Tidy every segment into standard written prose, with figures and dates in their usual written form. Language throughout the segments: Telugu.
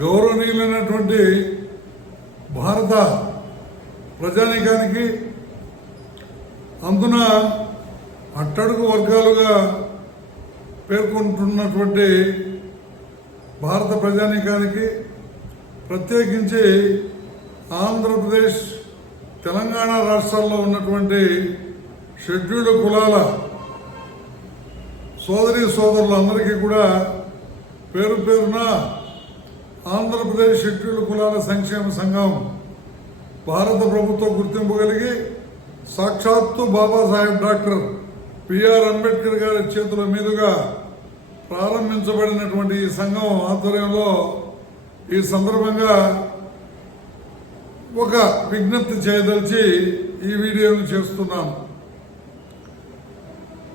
గౌరవనీయులైనటువంటి భారత ప్రజానీకానికి, అందున అట్టడుగు వర్గాలుగా పేర్కొంటున్నటువంటి భారత ప్రజానీకానికి, ప్రత్యేకించి ఆంధ్రప్రదేశ్, తెలంగాణ రాష్ట్రాల్లో ఉన్నటువంటి షెడ్యూల్డ్ కులాల సోదరీ సోదరులందరికీ కూడా పేరు పేరున ఆంధ్రప్రదేశ్ షెడ్యూల్డ్ కులాల సంక్షేమ సంఘం భారత ప్రభుత్వ గుర్తింపు కలిగి సాక్షాత్తు బాబాసాహెబ్ డాక్టర్ బిఆర్ అంబేద్కర్ గారి చేతుల మీదుగా ప్రారంభించబడినటువంటి ఈ సంఘం ఆధ్వర్యంలో ఈ సందర్భంగా ఒక విజ్ఞప్తి చేయదలిచి ఈ వీడియోను చేస్తున్నాను.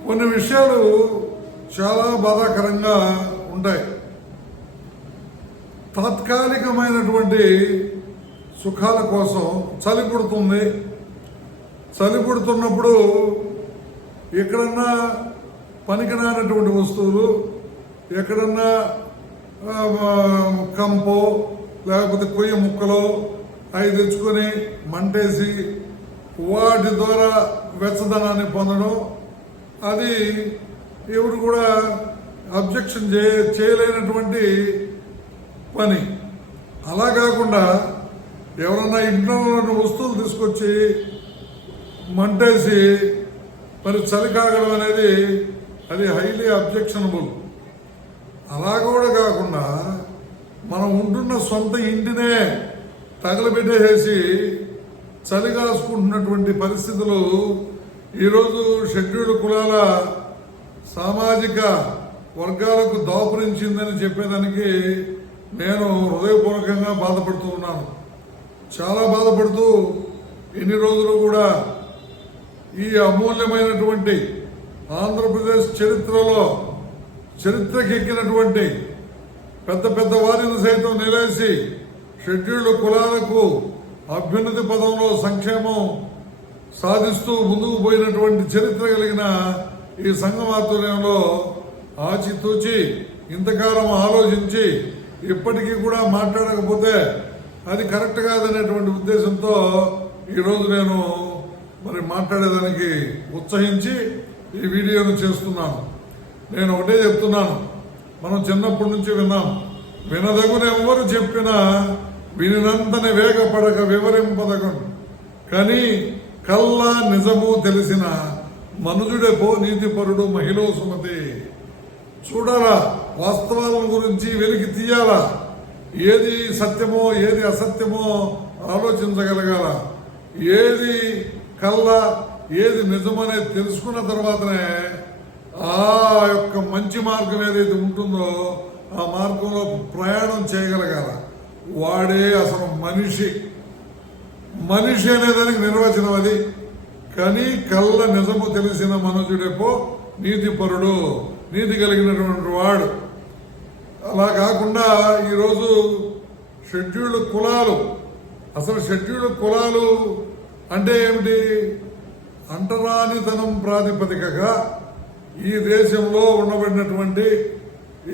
కొన్ని విషయాలు చాలా బాధాకరంగా ఉంటాయి. తాత్కాలికమైనటువంటి సుఖాల కోసం చలి పుడుతుంది. చలి పుడుతున్నప్పుడు ఎక్కడన్నా పనికిరానటువంటి వస్తువులు, ఎక్కడన్నా కంపో లేకపోతే కొయ్య ముక్కలో అవి తెచ్చుకొని మంటేసి వాటి ద్వారా వెచ్చదనాన్ని పొందడం, అది ఎవరు కూడా అబ్జెక్షన్ చేయలేనటువంటి పని. అలా కాకుండా ఎవరన్నా ఇంట్లో ఉన్న వస్తువులు తీసుకొచ్చి మంటేసి మరి చలి కాగడం అనేది అది హైలీ అబ్జెక్షనబుల్. అలా కూడా కాకుండా మనం ఉంటున్న సొంత ఇంటినే తగలబెట్టేసి చలి కాసుకుంటున్నటువంటి పరిస్థితులు ఈరోజు షెడ్యూల్డ్ కులాల సామాజిక వర్గాలకు దాపురించిందని చెప్పేదానికి నేను హృదయపూర్వకంగా బాధపడుతూ ఉన్నాను. చాలా బాధపడుతూ ఇన్ని రోజులు కూడా ఈ అమూల్యమైనటువంటి ఆంధ్రప్రదేశ్ చరిత్రలో చరిత్రకెక్కినటువంటి పెద్ద పెద్ద వారిని సైతం నిలేసి షెడ్యూల్డ్ కులాలకు అభ్యున్నతి పదంలో సంక్షేమం సాధిస్తూ ముందుకు పోయినటువంటి చరిత్ర కలిగిన ఈ సంఘం ఆధ్వర్యంలో ఆచితూచి ఇంతకాలం ఆలోచించి ఇప్పటికీ కూడా మాట్లాడకపోతే అది కరెక్ట్ కాదనేటువంటి ఉద్దేశంతో ఈరోజు నేను మరి మాట్లాడేదానికి ఉత్సహించి ఈ వీడియోను చేస్తున్నాను. నేను ఒకటే చెప్తున్నాను, మనం చిన్నప్పటి నుంచి విన్నాం, వినదగునెవ్వరు చెప్పినా వినినంతనే వేగపడక వివరింపదగను, కానీ కల్లా నిజము తెలిసిన మనుజుడెపో నీతిపరుడు మహిళ సుమతి. చూడాలా, వాస్తవాల గురించి వెలికి తీయాలా, ఏది సత్యమో ఏది అసత్యమో ఆలోచించగలగాల, ఏది కల్లా ఏది నిజమనేది తెలుసుకున్న తర్వాతనే ఆ యొక్క మంచి మార్గం ఏదైతే ఉంటుందో ఆ మార్గంలో ప్రయాణం చేయగలగాల. వాడే అసలు మనిషి అనేదానికి నిర్వచనం అది. కానీ కళ్ళ నిజము తెలిసిన మనుజుడెపో నీతిపరుడు, నీతి కలిగినటువంటి వాడు. అలా కాకుండా ఈరోజు షెడ్యూల్డ్ కులాలు, అసలు షెడ్యూల్డ్ కులాలు అంటే ఏమిటి? అంటరానితనం ప్రాతిపదికగా ఈ దేశంలో ఉండబడినటువంటి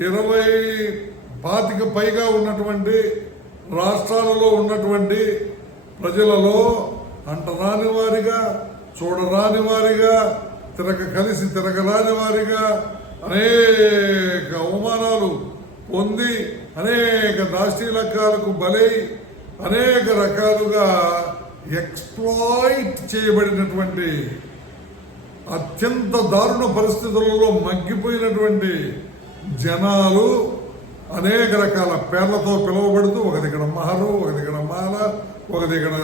25 పైగా ఉన్నటువంటి రాష్ట్రాలలో ఉన్నటువంటి ప్రజలలో అంటరాని వారిగా, చూడరాని వారిగా, కలిసి తిరగరాని వారిగా అనేక అవమానాలు పొంది అనేక దాష్టీలకాలకు బలై అనేక రకాలుగా ఎక్స్ప్లాయిట్ చేయబడినటువంటి అత్యంత దారుణ పరిస్థితులలో మగ్గిపోయినటువంటి జనాలు అనేక రకాల పేర్లతో పిలువబడుతూ ఒక దగ్గర మహరు, ఒక దగ్గర మాల, ఒక దగ్గర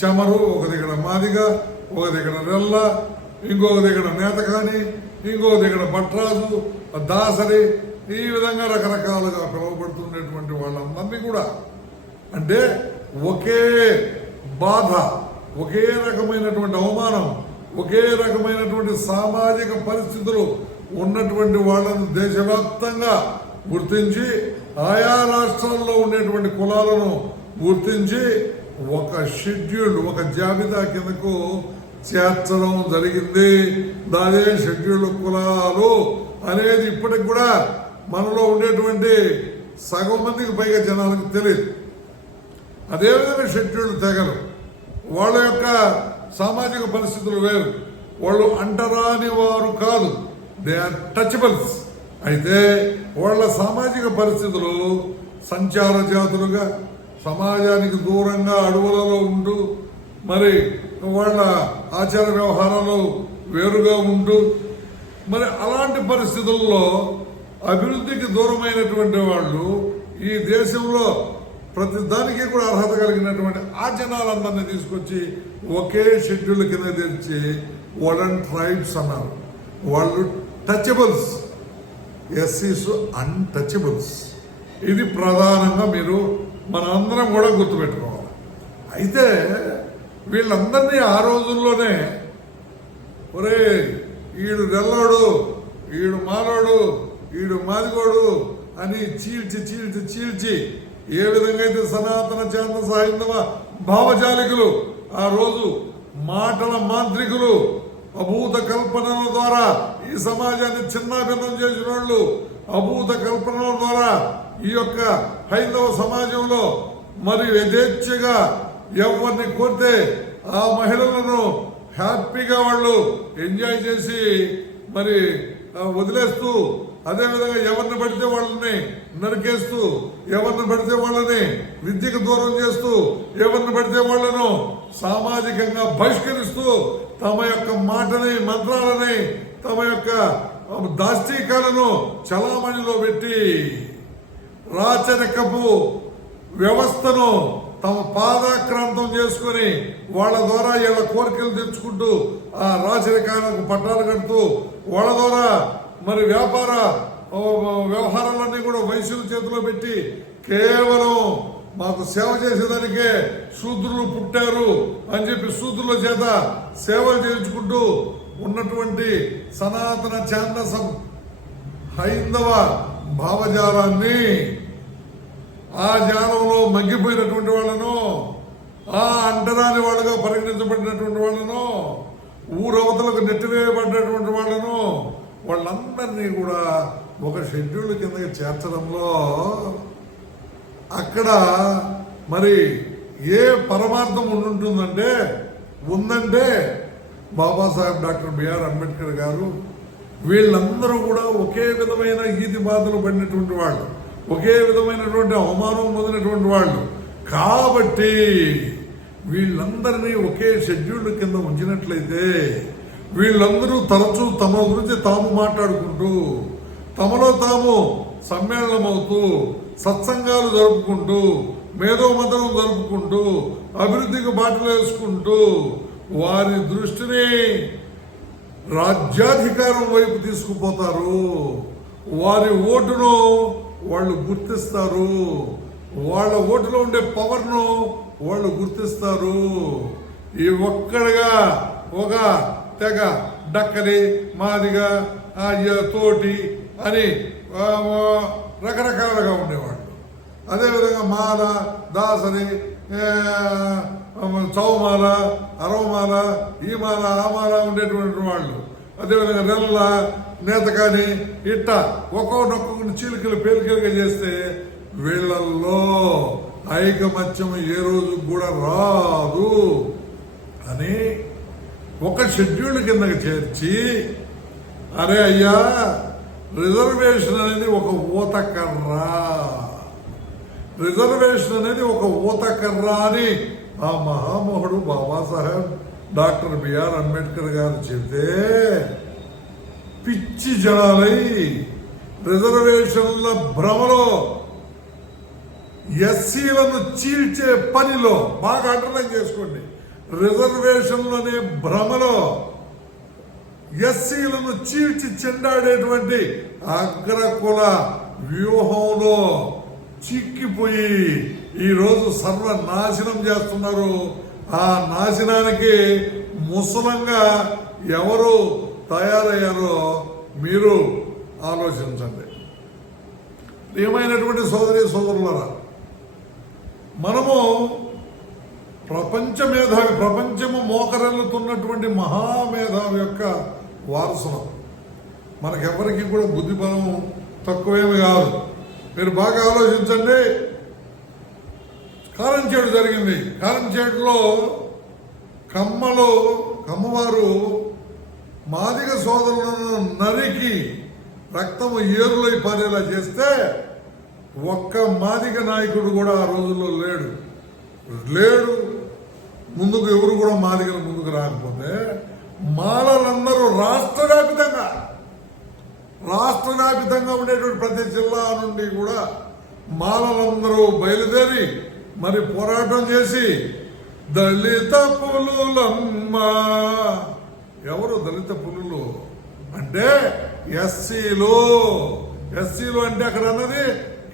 చమరు, ఒక దగ్గర మాదిగ, ఒక దగ్గర రెల్ల, ఇంకొక దగ్గర నేతకాని, ఇంకొక దగ్గర భట్రాజు, దాసరి, ఈ విధంగా రకరకాలుగా పిలువబడుతున్నటువంటి వాళ్ళందరినీ కూడా అంటే ఒకే బాధ, ఒకే రకమైనటువంటి అవమానం, ఒకే రకమైనటువంటి సామాజిక పరిస్థితులు ఉన్నటువంటి వాళ్ళను దేశవ్యాప్తంగా గుర్తించి ఆయా రాష్ట్రాల్లో ఉండేటువంటి కులాలను గుర్తించి ఒక షెడ్యూల్డ్, ఒక జాబితా కిందకు చేర్చడం జరిగింది. దానే షెడ్యూల్డ్ కులాలు అనేది ఇప్పటికి కూడా మనలో ఉండేటువంటి సగం మందికి పైగా జనాలకు తెలియదు. అదేవిధంగా షెడ్యూల్డ్ తెగలు వాళ్ళ యొక్క సామాజిక పరిస్థితులు వేరు. వాళ్ళు అంటరాని వారు కాదు, దే ఆర్ టచబుల్స్. అయితే వాళ్ళ సామాజిక పరిస్థితులు సంచార జాతులుగా సమాజానికి దూరంగా అడవులలో ఉంటూ మరి వాళ్ళ ఆచార వ్యవహారాలు వేరుగా ఉంటూ మరి అలాంటి పరిస్థితుల్లో అభివృద్ధికి దూరమైనటువంటి వాళ్ళు ఈ దేశంలో ప్రతి దానికి కూడా అర్హత కలిగినటువంటి ఆ జనాలందరినీ తీసుకొచ్చి ఒకే షెడ్యూల్ కింద తెచ్చి వాళ్ళని ట్రైబ్స్ అన్నారు. వాళ్ళు టచబుల్స్, ఎస్సీస్ అన్టచబుల్స్. ఇది ప్రధానంగా మీరు మన అందరం కూడా గుర్తుపెట్టుకోవాలి. అయితే వీళ్ళందరినీ ఆ రోజుల్లోనే ఒరే ఈడు తెల్లోడు, ఈడు మాలోడు, ఈడు మాదిగోడు అని చీల్చి చీల్చి చీల్చి ఏ విధంగా అయితే సనాతన చాంద హైందవ భావజాలికులు ఆ రోజు మాటల మాంత్రికులు అభూత కల్పనల ద్వారా ఈ సమాజాన్ని చిన్నాభిన్నం చేసిన వాళ్ళు, అభూత కల్పనల ద్వారా ఈ యొక్క హైందవ సమాజంలో మరి యథేచ్ఛగా ఎవరిని కోరితే ఆ మహిళలను హ్యాపీగా వాళ్ళు ఎంజాయ్ చేసి మరి వదిలేస్తూ, అదేవిధంగా ఎవరిని పడితే వాళ్ళని నరికేస్తూ, ఎవరిని పడితే వాళ్ళని విద్యకు దూరం చేస్తూ, ఎవరిని పడితే వాళ్లను సామాజికంగా బహిష్కరిస్తూ తమ యొక్క మాటని, మంత్రాలని, తమ యొక్క దాష్టీకాలను చలామణిలో పెట్టి రాచరికపు వ్యవస్థను తమ పాదాక్రాంతం చేసుకుని వాళ్ళ ద్వారా వీళ్ళ కోరికలు తెచ్చుకుంటూ ఆ రాచరికాలకు పట్టాలు కడుతూ వాళ్ళ ద్వారా మరి వ్యాపార వ్యవహారాలన్నీ కూడా వైశ్యుల చేతిలో పెట్టి కేవలం మాకు సేవ చేసేదానికే శూద్రులు పుట్టారు అని చెప్పి శూద్రుల చేత సేవలు చేయించుకుంటూ ఉన్నటువంటి సనాతన ఛాందసం హైందవ భావజాలాన్ని, ఆ జాలంలో మగ్గిపోయినటువంటి వాళ్ళను, ఆ అంటరాని వాళ్ళుగా పరిగణించబడినటువంటి వాళ్ళను, ఊరవతలకు నెట్టివేయబడినటువంటి వాళ్ళను, వాళ్ళందరినీ కూడా ఒక షెడ్యూల్ కిందకి చేర్చడంలో అక్కడ మరి ఏ పరమార్థం ఉందంటే బాబాసాహెబ్ డాక్టర్ బిఆర్ అంబేద్కర్ గారు వీళ్ళందరూ కూడా ఒకే విధమైన ఈతి బాధలు పడినటువంటి వాళ్ళు, ఒకే విధమైనటువంటి అవమానం పొందినటువంటి వాళ్ళు కాబట్టి వీళ్ళందరినీ ఒకే షెడ్యూల్ కింద ఉంచినట్లయితే వీళ్ళందరూ తరచూ తమ గురించి తాము మాట్లాడుకుంటూ, తమలో తాము సమ్మేళనమవుతూ, సత్సంగాలు జరుపుకుంటూ, మేధోమథనం జరుపుకుంటూ, అభివృద్ధికి బాటలు వేసుకుంటూ వారి దృష్టిని రాజ్యాధికారం వైపు తీసుకుపోతారు. వారి ఓటును వాళ్ళు గుర్తిస్తారు, వాళ్ళ ఓటులో ఉండే పవర్ను వాళ్ళు గుర్తిస్తారు. ఈ ఒక్కడిగా ఒక తెగ డక్కని, మాదిగా, తోటి అని రకరకాలుగా ఉండేవాళ్ళు. అదేవిధంగా మాల, దాసరి, చౌమాల, అరవమాల, ఈ మాల, ఆ మాల ఉండేటువంటి వాళ్ళు. అదేవిధంగా నెల్ల, నేతకాని ఇట్ట ఒక్కొక్కరిని చీలికలు పేలికలుగా చేస్తే వీళ్ళల్లో ఐకమత్యం ఏ రోజు కూడా రాదు అని ఒక షెడ్యూల్ కిందకి చేర్చి, అరే అయ్యా రిజర్వేషన్ అనేది ఒక ఊతకర్ర, రిజర్వేషన్ అనేది ఒక ఊతకర్ర అని ఆ మహామహుడు బాబాసాహెబ్ డాక్టర్ బిఆర్ అంబేద్కర్ గారు చెబితే పిచ్చి జనాలై రిజర్వేషన్ల భ్రమలో ఎస్సీలను చీల్చే పనిలో బాగా అండర్లైన్ చేసుకోండి, రిజర్వేషన్లు అనే భ్రమలో ఎస్సీలను చీల్చి చెండాడేటువంటి అగ్రకుల వ్యూహంలో చిక్కిపోయి ఈరోజు సర్వనాశనం చేస్తున్నారు. ఆ నాశనానికి ముసలంగా ఎవరు తయారయ్యారో మీరు ఆలోచించండి. ఏమైనటువంటి సోదరి సోదరులరా, మనము ప్రపంచ మేధావి, ప్రపంచము మోకరెళ్తున్నటువంటి మహామేధావి యొక్క వారసులం. మనకెవరికి కూడా బుద్ధిబలం తక్కువేమి కాదు. మీరు బాగా ఆలోచించండి. కారంచేడు జరిగింది. కారంచేడులో కమ్మవారు మాదిగ సోదరులను నరికి రక్తము ఏరులై పారేలా చేస్తే ఒక్క మాదిగ నాయకుడు కూడా ఆ రోజుల్లో లేడు. ముందుకు ఎవరు కూడా మాదిగలు ముందుకు రాకపోతే మాలలందరూ రాష్ట్ర వ్యాపితంగా ఉండేటువంటి ప్రతి జిల్లా నుండి కూడా మాలలందరూ బయలుదేరి మరి పోరాటం చేసి దళిత పులులమ్మ. ఎవరు దళిత పులులు అంటే ఎస్సీలు అంటే అక్కడ అన్నది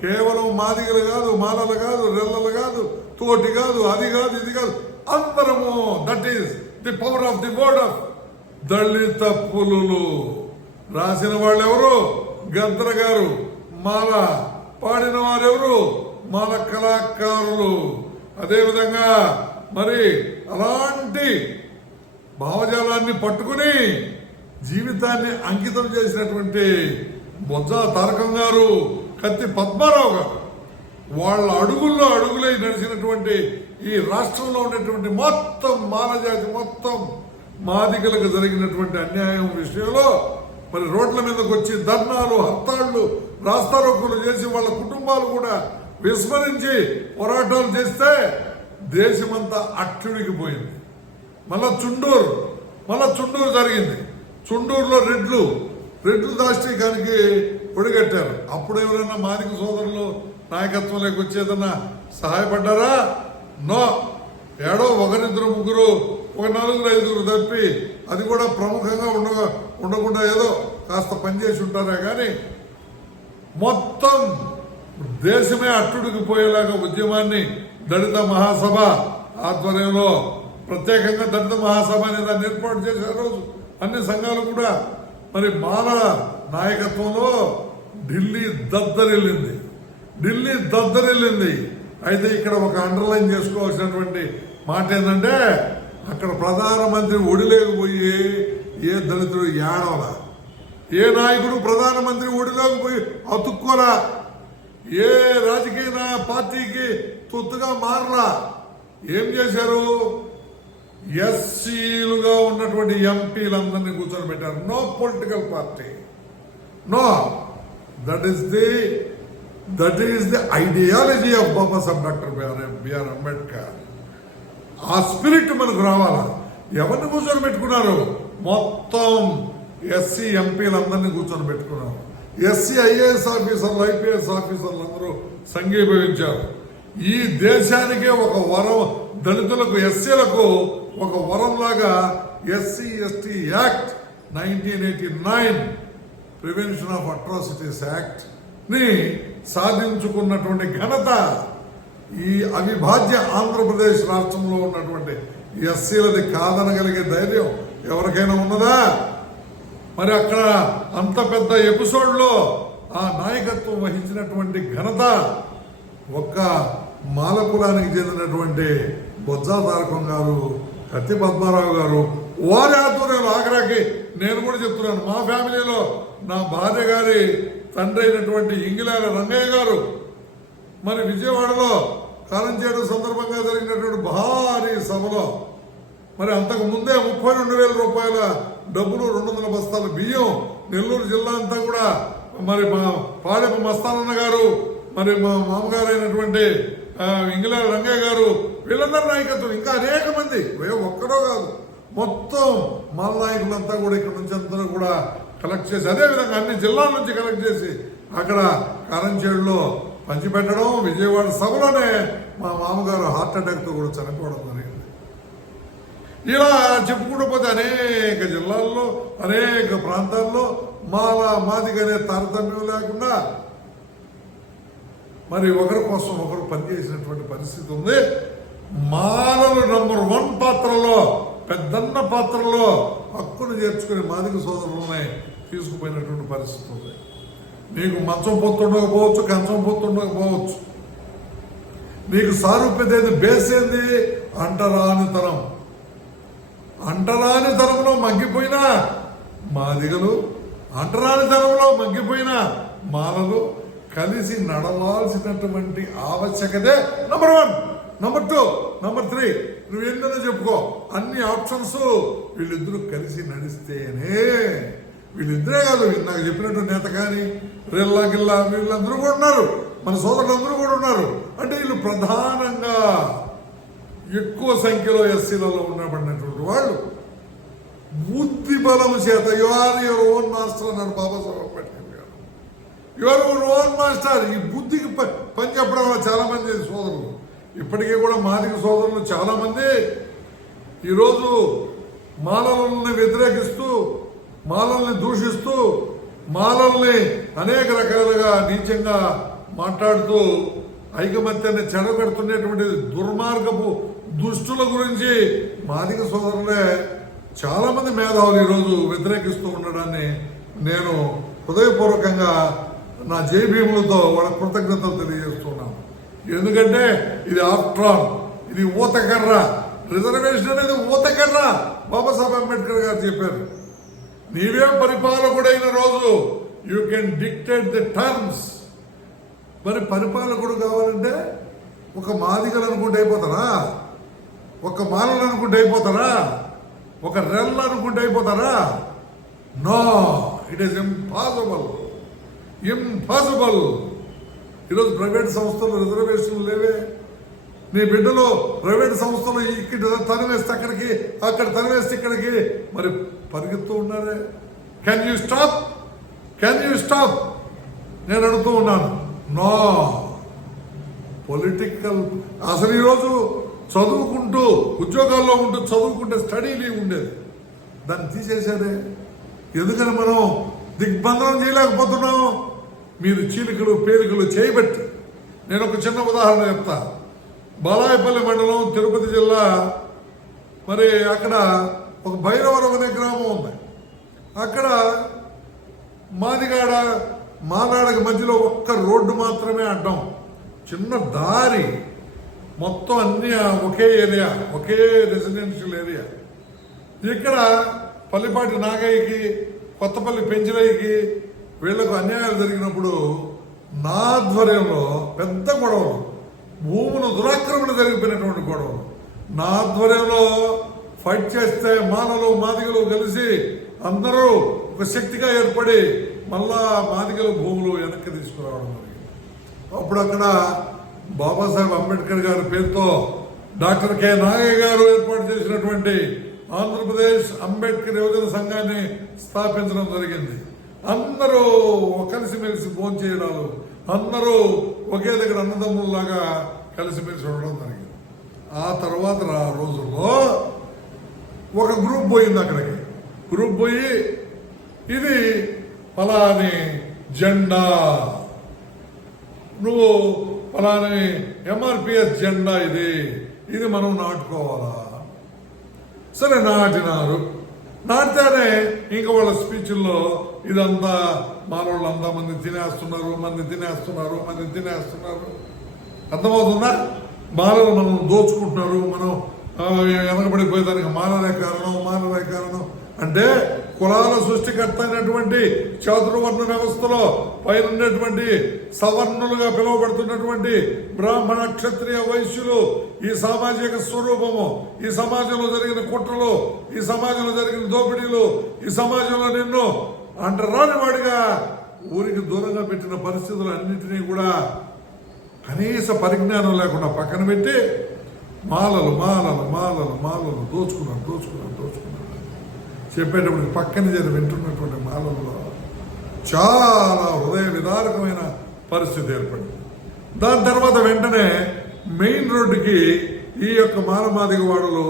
కేవలం మాదిగలు కాదు, మాలలు కాదు, రెల్లలు కాదు, తోటి కాదు, అది కాదు, ఇది కాదు, అందరము. That is the power of the word of దళిత పులులు. రాసిన వాళ్ళు ఎవరు? గద్ర గారు. మాల పాడిన వారెవరు? మాల కళాకారులు. అదేవిధంగా మరి అలాంటి భావజాలాన్ని పట్టుకుని జీవితాన్ని అంకితం చేసినటువంటి బొజ్జ తారకం గారు, కత్తి పద్మారావు గారు, వాళ్ళ అడుగుల్లో అడుగులై నడిచినటువంటి ఈ రాష్ట్రంలో ఉన్నటువంటి మొత్తం మానజాతి మొత్తం మాదిగలకు జరిగినటువంటి అన్యాయం విషయంలో మరి రోడ్ల మీదకి వచ్చి ధర్నాలు, హర్తాళ్లు, రాస్తారోకులు చేసి వాళ్ళ కుటుంబాలు కూడా విస్మరించి పోరాటాలు చేస్తే దేశమంతా అట్టుడికి పోయింది. మళ్ళా చుండూరు జరిగింది. చుండూరులో రెడ్లు దాష్టీకానికి ఒడిగట్టారు. అప్పుడు ఎవరైనా మాదిక సోదరులు నాయకత్వంలోకి వచ్చేదన్నా సహాయపడ్డారా? నో. ఏడో ఒకరిద్దరు ముగ్గురు, ఒక నలుగురు ఐదుగురు తప్పి, అది కూడా ప్రముఖంగా ఉండకుండా ఏదో కాస్త పనిచేసి ఉంటారా కానీ మొత్తం దేశమే అట్టుడికి పోయేలాగా ఉద్యమాన్ని దళిత మహాసభ ఆధ్వర్యంలో ప్రత్యేకంగా దళిత మహాసభ అనే దాన్ని ఏర్పాటు చేసే రోజు అన్ని సంఘాలు కూడా మరి మాల నాయకత్వంలో ఢిల్లీ దద్దరిల్లింది. అయితే ఇక్కడ ఒక అండర్లైన్ చేసుకోవాల్సినటువంటి మాట ఏంటంటే అక్కడ ప్రధానమంత్రి ఒడిలేకపోయి ఏ దళితుడు ఏడవలా, ఏ నాయకుడు ప్రధానమంత్రి ఒడిలేకపోయి అతుక్కోలా, ఏ రాజకీయ పార్టీకి తొత్తుగా మారలా. ఏం చేశారు? ఎస్సీలుగా ఉన్నటువంటి ఎంపీలందరినీ కూర్చొని పెట్టారు. No political party, no. That is the ideology of Babasaheb doctor BR Ambedkar. ఆ స్పిరిట్ మనకు రావాలా. ఎవరిని కూర్చొని పెట్టుకున్నారు? మొత్తం ఎస్సీ ఎంపీలందరినీ కూర్చొని పెట్టుకున్నారు. ఎస్సీ ఐఏఎస్ ఆఫీసర్లు, ఐపీఎస్ ఆఫీసర్లు అందరూ సంఘీభవించారు. ఈ దేశానికే ఒక వరం, దళితులకు, ఎస్సీలకు ఒక వరంలాగా SC ST act 1989 prevention of atrocities act ని సాధించుకున్నటువంటి ఘనత ఈ అవిభాజ్య ఆంధ్రప్రదేశ్ రాష్ట్రంలో ఉన్నటువంటి ఎస్సీలది కాదనగలిగే ధైర్యం ఎవరికైనా ఉన్నదా? మరి అక్కడ అంత పెద్ద ఎపిసోడ్లో ఆ నాయకత్వం వహించినటువంటి ఘనత ఒక్క మాలకులానికి చెందినటువంటి బొజ్జ తారకం గారు, కత్తి పద్మారావు గారు, వారి ఆధ్వర్యంలో. ఆఖరాకి నేను కూడా చెప్తున్నాను, మా ఫ్యామిలీలో నా భార్య గారి తండ్రి అయినటువంటి ఇంగిలాల రంగయ్య గారు మరి విజయవాడలో కారంచేడు సందర్భంగా జరిగినటువంటి భారీ సభలో మరి అంతకు ముందే 32,000 రూపాయల డబ్బులు, 200 బస్తాల బియ్యం, నెల్లూరు జిల్లా అంతా కూడా మరి మా పాడెపు మస్తానన్న గారు, మరి మా మామగారు అయినటువంటి ఇంగిలాల రంగయ్య గారు, వీళ్ళందరి నాయకత్వం, ఇంకా అనేక మంది, ఒక్కడో కాదు, మొత్తం మాల నాయకులంతా కూడా ఇక్కడ నుంచి అంతా కూడా కలెక్ట్ చేసి, అదేవిధంగా అన్ని జిల్లాల నుంచి కలెక్ట్ చేసి అక్కడ కారంచేడులో పంచిపెట్టడం. విజయవాడ సభలోనే మా మామగారు హార్ట్ అటాక్తో కూడా చనిపోవడం జరిగింది. ఇలా చెప్పుకుంటూ పోతే అనేక జిల్లాల్లో, అనేక ప్రాంతాల్లో మాదిగనే తారతమ్యం లేకుండా మరి ఒకరి కోసం ఒకరు పనిచేసినటువంటి పరిస్థితి ఉంది. మాలలు నంబర్ 1 పాత్రలో, పెద్దన్న పాత్రలో హక్కును చేర్చుకుని మాదిగ సోదరులనే తీసుకుపోయినటువంటి పరిస్థితి ఉంది. నీకు మంచం పొత్తుండకపోవచ్చు, కంచం పొత్తుండకపోవచ్చు, నీకు సారూప్యత బేస్ ఏంది? అంటరానితనంలో మగ్గిపోయిన మాదిగలు, అంటరానితనంలో మగ్గిపోయిన మాలలు, కలిసి నడవాల్సినటువంటి ఆవశ్యకతే నంబర్ 1. నంబర్ 2, నంబర్ 3 నువ్వు ఏంటనే చెప్పుకో, అన్ని ఆప్షన్స్ వీళ్ళిద్దరూ కలిసి నడిస్తేనే, వీళ్ళిద్దరే కాదు నాకు చెప్పినట్టు నేత కానీ రిల్లా గిల్లా వీళ్ళందరూ కూడా ఉన్నారు, మన సోదరులందరూ కూడా ఉన్నారు. అంటే వీళ్ళు ప్రధానంగా ఎక్కువ సంఖ్యలో ఎస్సీలలో ఉండబడినటువంటి వాళ్ళు బుద్ధి బలం చేత యువర్ ఓన్ మాస్టర్ అన్నారు బాబాసాహెబ్ అంబేద్కర్ గారు. Your own master. ఈ బుద్ధికి పని చెప్పడం వల్ల చాలా మంది సోదరులు, ఇప్పటికీ కూడా మాదిక సోదరులు చాలా మంది ఈరోజు మాలలని వ్యతిరేకిస్తూ, మాలల్ని దూషిస్తూ, మాలల్ని అనేక రకాలుగా నీచంగా మాట్లాడుతూ ఐకమత్యాన్ని చెడగొడుతున్నటువంటి దుర్మార్గపు దుష్టుల గురించి మాదిక సోదరులే చాలా మంది మేధావులు ఈరోజు వ్యతిరేకిస్తూ ఉండడాన్ని నేను హృదయపూర్వకంగా నా జైభీములతో వాళ్ళ కృతజ్ఞతలు తెలియజేస్తున్నాను. ఎందుకంటే ఇది ఆఫ్టర్ ఆల్ ఇది ఊతకర్ర, రిజర్వేషన్ అనేది ఊతకర్ర. బాబాసాహెబ్ అంబేద్కర్ గారు చెప్పారు, నీవే పరిపాలకుడైన రోజు you can dictate the terms. మరి పరిపాలకుడు కావాలంటే ఒక మాదిగలు అనుకుంటే అయిపోతారా? ఒక మాలలు అనుకుంటే అయిపోతారా? ఒక రెల్ అనుకుంటే అయిపోతారా? No, it is impossible. Impossible. ఈరోజు ప్రైవేట్ సంస్థలు రిజర్వేషన్లు లేవే. నీ బిడ్డలు ప్రైవేట్ సంస్థలు ఇక్కడ తనివేస్తే అక్కడికి, అక్కడ తనివేస్తే ఇక్కడికి, మరి పరిగెత్తూ ఉన్నారే. Can you stop? Can you stop? నేను అడుగుతూ ఉన్నాను. నో. పొలిటికల్ అసలు ఈరోజు చదువుకుంటూ ఉద్యోగాల్లో ఉంటూ చదువుకుంటే స్టడీ లీవ్ ఉండేది, దాన్ని తీసేశారే. ఎందుకని మనం దిగ్బంధనం చేయలేకపోతున్నాం? మీరు చీలికలు పేలికలు చేయబట్టి. నేను ఒక చిన్న ఉదాహరణ చెప్తా. బాలాయపల్లి మండలం, తిరుపతి జిల్లా, మరి అక్కడ ఒక భైరవరం అనే గ్రామం ఉంది. అక్కడ మాదిగాడ మాలాడకి మధ్యలో ఒక్క రోడ్డు మాత్రమే అడ్డం, చిన్న దారి, మొత్తం అన్ని ఒకే ఏరియా, ఒకే రెసిడెన్షియల్ ఏరియా. ఇక్కడ పల్లిపాటి నాగయ్యకి, కొత్తపల్లి పెంచలయ్యకి వీళ్లకు అన్యాయాలు జరిగినప్పుడు నా ఆధ్వర్యంలో పెద్ద గొడవలు, భూములు దురాక్రమణ జరిగిపోయినటువంటి గొడవలు నా ఆధ్వర్యంలో ఫైట్ చేస్తే మాలలు మాదిగలు కలిసి అందరూ ఒక శక్తిగా ఏర్పడి మళ్ళా మాదిగల భూములు వెనక్కి తీసుకురావడం జరిగింది. అప్పుడు అక్కడ బాబాసాహెబ్ అంబేద్కర్ గారి పేరుతో డాక్టర్ కె నాగయ్య గారు ఏర్పాటు చేసినటువంటి ఆంధ్రప్రదేశ్ అంబేద్కర్ యువజన సంఘాన్ని స్థాపించడం జరిగింది. అందరూ కలిసిమెలిసి భోజనం చేయడాలు, అందరూ ఒకే దగ్గర అన్నదమ్ముల్లాగా కలిసిమెలిసి ఉండడం జరిగింది. ఆ తర్వాత రోజుల్లో ఒక గ్రూప్ పోయింది అక్కడికి. గ్రూప్ పోయి ఇది ఫలాని జెండా, నువ్వు ఫలాని ఎంఆర్పిఎస్ జెండా, ఇది మనం నాటుకోవాలా? సరే నాటినారు. నాటితేనే ఇంకా వాళ్ళ స్పీచ్ల్లో ఇదంతా మానవులంతా మంది తినేస్తున్నారు, అర్థమవుతుందా? మానవులు మనం దోచుకుంటున్నారు, మనం వెనకబడిపోయేదానికి మానవే కారణం అంటే కులాల సృష్టికర్త అయినటువంటి చాతుర్వర్ణ వ్యవస్థలో పైన ఉన్నటువంటి సవర్ణులుగా పిలువబడుతున్నటువంటి బ్రాహ్మణ, క్షత్రియ, వైశ్యులు ఈ సామాజిక స్వరూపము, ఈ సమాజంలో జరిగిన కుట్రలు, ఈ సమాజంలో జరిగిన దోపిడీలు, ఈ సమాజంలో నిన్ను అంటరాని వాడిగా ఊరికి దూరంగా పెట్టిన పరిస్థితులు అన్నింటినీ కూడా కనీస పరిజ్ఞానం లేకుండా పక్కన పెట్టి మాలలు దోచుకున్నారు చెప్పేటప్పుడు పక్కన చేరి వింటున్నటువంటి మాలల్లో చాలా హృదయ విదారకమైన పరిస్థితి ఏర్పడింది. దాని తర్వాత వెంటనే మెయిన్ రోడ్డుకి ఈ యొక్క మాలమాదిగ వాడలు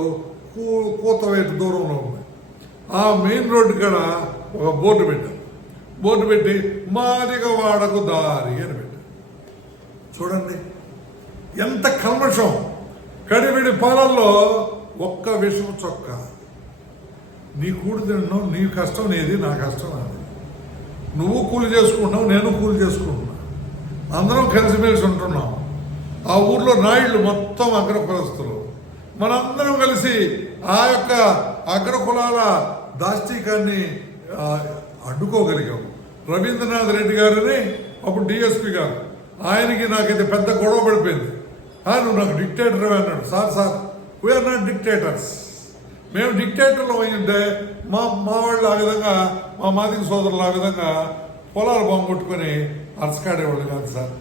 కూతవేటు దూరంలో ఉంది. ఆ మెయిన్ రోడ్డు కాడ ఒక బోర్డు పెట్టారు. బోర్డు పెట్టి మాదిగ వాడకు దారి అని పెట్టారు. చూడండి ఎంత కల్మషం. కడివిడి పాలల్లో ఒక్క విషం చొక్క. నీ కూడి తినడం నీ కష్టం నీది, నా కష్టం నాది. నువ్వు కూలి చేసుకుంటున్నావు, నేను కూలి చేసుకుంటున్నా, అందరం కలిసిమెలిసి ఉంటున్నాం. ఆ ఊర్లో నాయుళ్ళు మొత్తం అగ్రకులస్తులు. మనందరం కలిసి ఆ యొక్క అగ్రకులాల దాష్టీకాన్ని అడ్డుకోగలిగాం. రవీంద్రనాథ్ రెడ్డి గారిని అప్పుడు డిఎస్పీ గారు, ఆయనకి నాకైతే పెద్ద గొడవ పడిపోయింది. నువ్వు నాకు డిక్టేటర్ అన్నాడు. Sir we are not dictators. మేము డిక్టేటర్లు అయ్యింటే మా వాళ్ళు ఆ విధంగా, మా మాదిక సోదరులు ఆ విధంగా పొలాలు బాంబు కొట్టుకొని అరసకాడేవాళ్ళు కాదు సార్.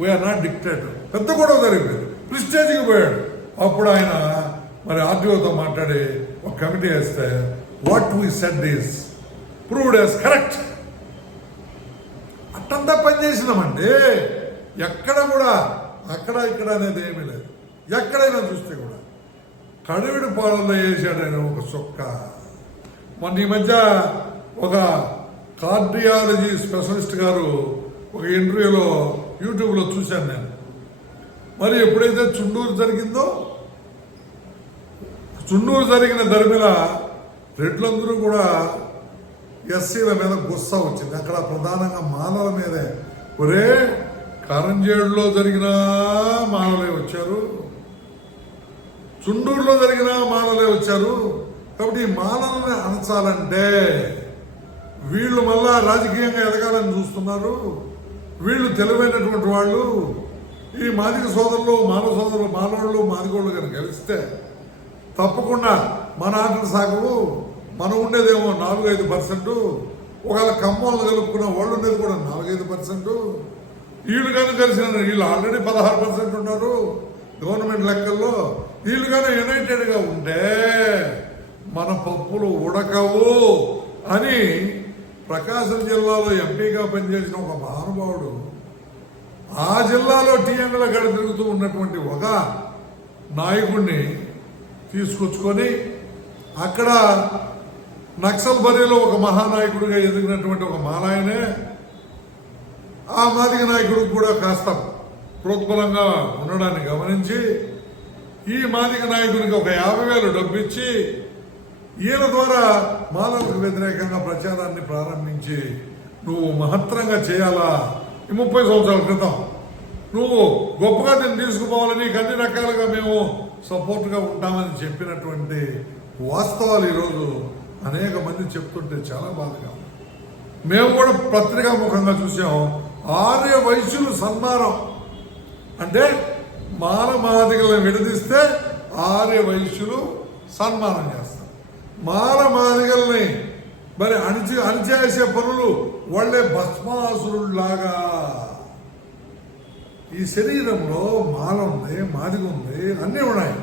We are not dictator. పెద్ద గొడవ జరిగిపోయింది. ప్రిస్టేజ్కి పోయాడు. అప్పుడు ఆయన మరి ఆర్టీఓతో మాట్లాడి ఒక కమిటీ వేస్తే what we said is proved as correct. అట్టంతా పనిచేసినామండి. ఎక్కడ కూడా అక్కడ ఇక్కడ అనేది ఏమీ లేదు. ఎక్కడైనా చూస్తే కూడా కడివిడి పాలనలో వేసాడు ఆయన ఒక చొక్క. మొన్న ఈ మధ్య ఒక కార్డియాలజీ స్పెషలిస్ట్ గారు ఒక ఇంటర్వ్యూలో యూట్యూబ్లో చూశాను నేను. మరి ఎప్పుడైతే చుండూరు జరిగిన దాని మీద రెడ్లందరూ కూడా ఎస్సీల మీద గుస్సా వచ్చింది. అక్కడ ప్రధానంగా మాలల మీదే. ఒరే, కరంజేడులో జరిగిన మాలలే వచ్చారు, చుండూరులో జరిగిన మాలలే వచ్చారు. కాబట్టి ఈ మాలల్ని అణచాలంటే వీళ్ళు మళ్ళా రాజకీయంగా ఎదగాలని చూస్తున్నారు. వీళ్ళు తెలివైనటువంటి వాళ్ళు. ఈ మాదిక సోదరులు, మానవుళ్ళు మాదిగోళ్ళు కనుక గెలిస్తే తప్పకుండా మన ఆటలు సాగవు. మనం ఉండేదేమో 4-5%. ఒకవేళ ఖమ్మాలు కలుపుకున్న వాళ్ళు ఉండేది కూడా 4-5%. వీళ్ళు కానీ కలిసిన వీళ్ళు ఆల్రెడీ 16% ఉన్నారు గవర్నమెంట్ లెక్కల్లో. వీళ్ళు కానీ యునైటెడ్గా ఉంటే మన పప్పులు ఉడకవు అని ప్రకాశం జిల్లాలో ఎంపీగా పనిచేసిన ఒక మహానుభావుడు, ఆ జిల్లాలో టీఎంల గడ తిరుగుతూ ఉన్నటువంటి ఒక నాయకుడిని తీసుకొచ్చుకొని అక్కడ నక్సల్ బరిలో ఒక మహానాయకుడిగా ఎదిగినటువంటి ఒక మాలాయనే ఆ మాదిగ నాయకుడికి కూడా కాస్త ప్రోత్బలంగా ఉండడాన్ని గమనించి ఈ మాదిగ నాయకునికి ఒక 50,000 డబ్బు ఇచ్చి ఈయన ద్వారా మాలలకు వ్యతిరేకంగా ప్రచారాన్ని ప్రారంభించి నువ్వు మహత్తరంగా చేయాలా, ఈ 30 సంవత్సరాల క్రితం నువ్వు గొప్పగా నేను తీసుకుపోవాలని నీకు అన్ని రకాలుగా మేము సపోర్ట్గా ఉంటామని చెప్పినటువంటి వాస్తవాలు ఈరోజు అనేక మంది చెప్తుంటే చాలా బాధగా ఉంది. మేము కూడా పత్రికాముఖంగా చూసాం. ఆర్య వైశ్యులు సన్మానం అంటే మాదిగలను విడదీస్తే ఆర్య వైశ్యులు సన్మానం చేస్తారు. మాదిగల్ని మరి అణిచేసే పనులు వాళ్ళే భస్మాసురులాగా. ఈ శరీరంలో మాల ఉంది, మాదిగ ఉంది, అన్నీ ఉన్నాయి.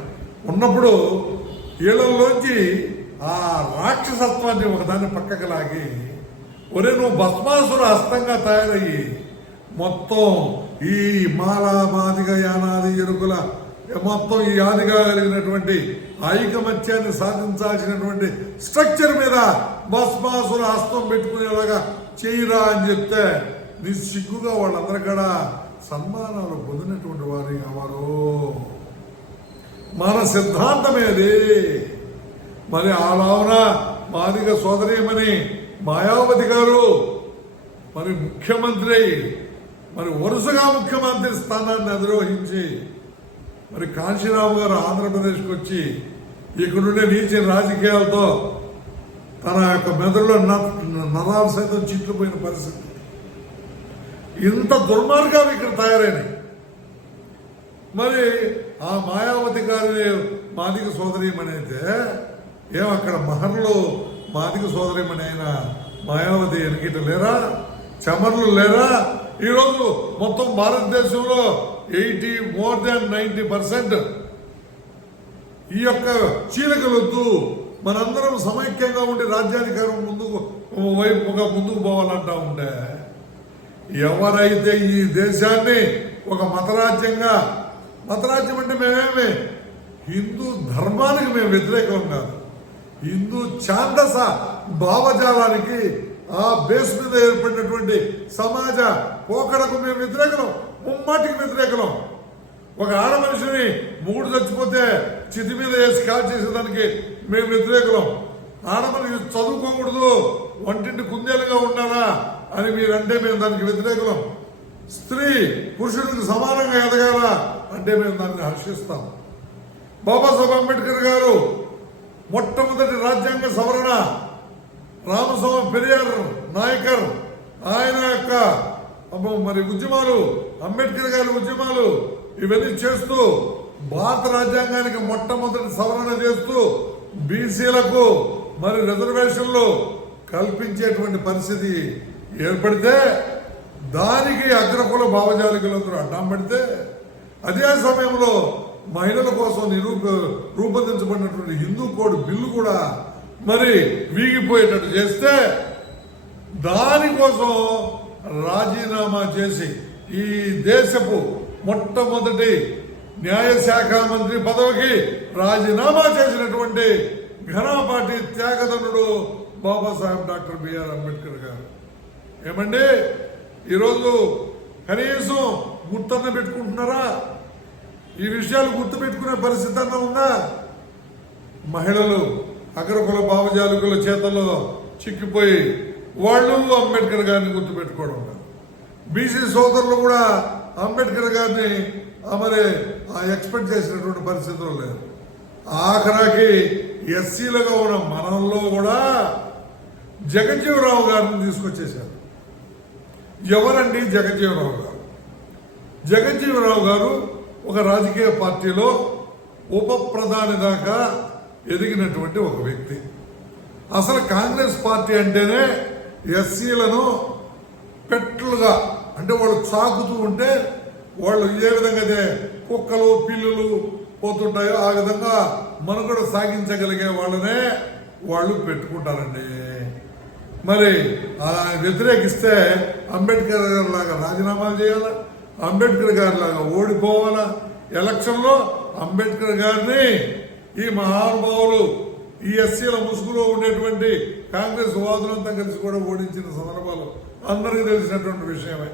ఉన్నప్పుడు వీళ్ళల్లోంచి ఆ రాక్షసత్వాన్ని ఒకదాన్ని పక్కకు లాగి ఒరే నువ్వు భస్మాసుర హస్తంగా తయారయ్యి మొత్తం ఈ మాదిగ యానాది ఎరుకుల మొత్తం ఈ ఆదిగా కలిగినటువంటి ఐకమత్యాన్ని సాధించాల్సినటువంటి స్ట్రక్చర్ మీద భస్మాసుర హస్తం పెట్టుకునేలాగా చేయరా అని చెప్తే నిస్సిగ్గుగా వాళ్ళందరూ కూడా సన్మానాలు పొందినటువంటి వారు ఎవరు? మన సిద్ధాంతమేది. మరి ఆ లావున మాదిగ సోదరీమణి మాయావతి గారు మరి ముఖ్యమంత్రి, మరి వరుసగా ముఖ్యమంత్రి స్థానాన్ని అధిరోహించి మరి కాంశీరావు గారు ఆంధ్రప్రదేశ్కి వచ్చి ఇక్కడుండే నీచ రాజకీయాలతో తన యొక్క మెదడులో నరాలు సైతం చిట్లిపోయిన పరిస్థితి. ఇంత దుర్మార్గాలు ఇక్కడ తయారైనాయి. మరి ఆ మాయావతి గారి మాదిగ సోదరీమణి అయితే అక్కడ మహర్లో మాదిగ సోదరీమణి అయిన మాయావతి ఎన్నికట లేరా? చమర్లు లేరా? ఈరోజు మొత్తం భారతదేశంలో 90% ఈ యొక్క చీలకలొద్దు, మనందరం సమైక్యంగా ఉండి రాజ్యాధికారం వైపుగా ముందుకు పోవాలంటా ఉంటే ఎవరైతే ఈ దేశాన్ని ఒక మతరాజ్యం అంటే మేమేమి హిందూ ధర్మానికి మేము వ్యతిరేకం కాదు. హిందూ ఛాందస భావజాలానికి ఆ బేస్ మీద ఏర్పడినటువంటి సమాజ పోకడకు మేము వ్యతిరేకం, ముమ్మాటికి వ్యతిరేకం. ఒక ఆడ మనిషిని మూడు చచ్చిపోతే చితి మీద వేసి కాల్ చేసేదానికి మేము వ్యతిరేకం. ఆడమనిషి చదువుకోకూడదు, వంటింటి కుందేలుగా ఉండాలా అని మీరంటే మేము దానికి వ్యతిరేకం. స్త్రీ పురుషుడికి సమానంగా ఎదగాల అంటే మేము దాన్ని హర్షిస్తాం. బాబాసాహెబ్ అంబేద్కర్ గారు మొట్టమొదటి రాజ్యాంగ సవరణ రామస్వామి పెరియార్ నాయకర్ ఆయన యొక్క మరి ఉద్యమాలు, అంబేద్కర్ గారి ఉద్యమాలు ఇవన్నీ చేస్తూ భారత రాజ్యాంగానికి మొట్టమొదటి సవరణ చేస్తూ బీసీలకు మరి రిజర్వేషన్లు కల్పించేటువంటి పరిస్థితి ఏర్పడితే దానికి అగ్రకుల భావజాలికులందరూ అడ్డం పడితే అదే సమయంలో మహిళల కోసం రూపొందించబడినటువంటి హిందూ కోడ్ బిల్లు కూడా మరి వీగిపోయేటట్టు చేస్తే దానికోసం రాజీనామా చేసి ఈ దేశపు మొట్టమొదటి న్యాయశాఖ మంత్రి పదవికి రాజీనామా చేసినటువంటి ఘనపాటి త్యాగధనుడు బాబాసాహెబ్ డాక్టర్ బిఆర్ అంబేద్కర్ గారు. ఏమండి ఈరోజు కనీసం గుర్తన్న పెట్టుకుంటున్నారా? ఈ విషయాలు గుర్తు పెట్టుకునే పరిస్థితి అన్న ఉందా? మహిళలు అగ్రకుల భావజాలికుల చేతల్లో చిక్కిపోయి వాళ్ళు అంబేద్కర్ గారిని గుర్తుపెట్టుకోవడం, బీసీ సోదరులు కూడా అంబేద్కర్ గారిని మరి ఎక్స్పెక్ట్ చేసినటువంటి పరిస్థితులు లేదు. ఆఖరాకి ఎస్సీలుగా ఉన్న మనంలో కూడా జగజ్జీవరావు గారిని తీసుకొచ్చేశారు. ఎవరండి జగజ్జీవరావు గారు? జగజ్జీవరావు గారు ఒక రాజకీయ పార్టీలో ఉప ప్రధాని దాకా ఎదిగినటువంటి ఒక వ్యక్తి. అసలు కాంగ్రెస్ పార్టీ అంటేనే ఎస్సీలను పెట్లుగా అంటే వాళ్ళు చాకుతూ ఉంటే వాళ్ళు ఏ విధంగా అయితే కుక్కలు పిల్లులు పోతుంటాయో ఆ విధంగా మనుగడ సాగించగలిగే వాళ్ళనే వాళ్ళు పెట్టుకుంటారండి. మరి వ్యతిరేకిస్తే అంబేద్కర్ గారి లాగా రాజీనామాలు చేయాలా, అంబేద్కర్ గారి లాగా ఓడిపోవాలా? ఎలక్షన్లో అంబేద్కర్ గారిని ఈ మహానుభావులు ఈ ఎస్సీల ముసుగులో ఉండేటువంటి కాంగ్రెస్ వాదులంతా కలిసి కూడా ఓడించిన సందర్భాలు అందరికీ తెలిసినటువంటి విషయమే.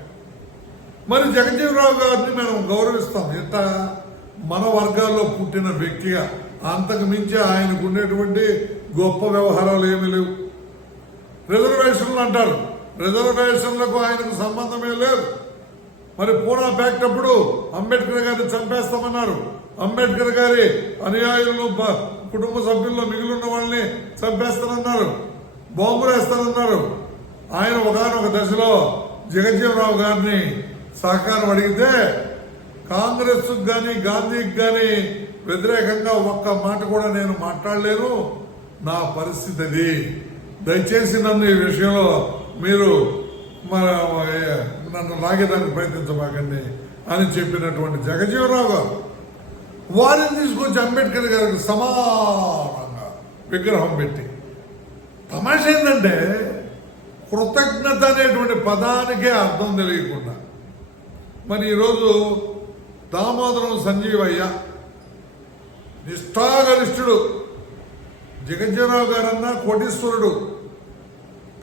మరి జగజ్జీవరావు గారిని మనం గౌరవిస్తాం. ఎంత మన వర్గాల్లో పుట్టిన వ్యక్తిగా అంతకు మించి ఆయనకు ఉండేటువంటి గొప్ప వ్యవహారాలు ఏమీ లేవు. రిజర్వేషన్లు అంటారు, రిజర్వేషన్లకు ఆయనకు సంబంధమే లేదు. మరి పూనా ఫ్యాక్ట్ అప్పుడు అంబేద్కర్ గారిని చంపేస్తామన్నారు. అంబేద్కర్ గారి అనుయాయులను కుటుంబ సభ్యుల్లో మిగిలిన వాళ్ళని చంపేస్తానన్నారు, బాంబులు వేస్తానన్నారు. ఆయన ఒకనొక దశలో జగజ్జీవరావు గారిని సహకారం అడిగితే కాంగ్రెస్ కానీ గాంధీకి కానీ వ్యతిరేకంగా ఒక్క మాట కూడా నేను మాట్లాడలేను, నా పరిస్థితి అది, దయచేసి నన్ను ఈ విషయంలో మీరు నన్ను లాగేదానికి ప్రయత్నించబాకండి అని చెప్పినటువంటి జగజ్జీవరావు గారు వారిని తీసుకొచ్చి అంబేద్కర్ గారికి సమానంగా విగ్రహం పెట్టి, తమాషా ఏంటంటే కృతజ్ఞత అనేటువంటి పదానికే అర్థం తెలియకుండా మరి ఈరోజు దామోదరం సంజీవయ్య నిష్ఠాగరిష్ఠుడు, జగజ్జీవరావు గారన్నా కోటీశ్వరుడు,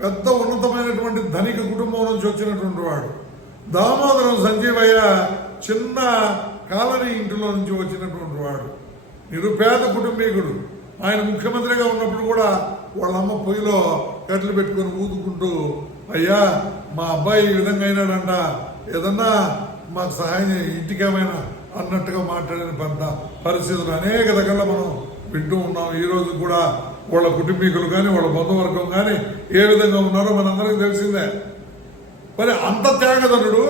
పెద్ద ఉన్నతమైనటువంటి ధనిక కుటుంబం నుంచి వచ్చినటువంటి వాడు. దామోదరం సంజీవయ్య చిన్న కాలనీ ఇంటిలో నుంచి వచ్చినటువంటి వాడు, నిరుపేద కుటుంబీకుడు. ఆయన ముఖ్యమంత్రిగా ఉన్నప్పుడు కూడా వాళ్ళమ్మ పొయ్యిలో కట్టెలు పెట్టుకొని ఊదుకుంటూ, అయ్యా మా అబ్బాయి ఈ విధంగా అయినాడంట, ఏదన్నా మాకు సహాయం ఇంటికేమైనా అన్నట్టుగా మాట్లాడిన పరిస్థితులు అనేక దగ్గర మనం వింటూ ఉన్నాం. ఈ రోజు కూడా వాళ్ళ కుటుంబీకులు కానీ వాళ్ళ బంధువర్గం కానీ ఏ విధంగా ఉన్నారో మనందరికీ తెలిసిందే. మరి అంత త్యాగధనుడు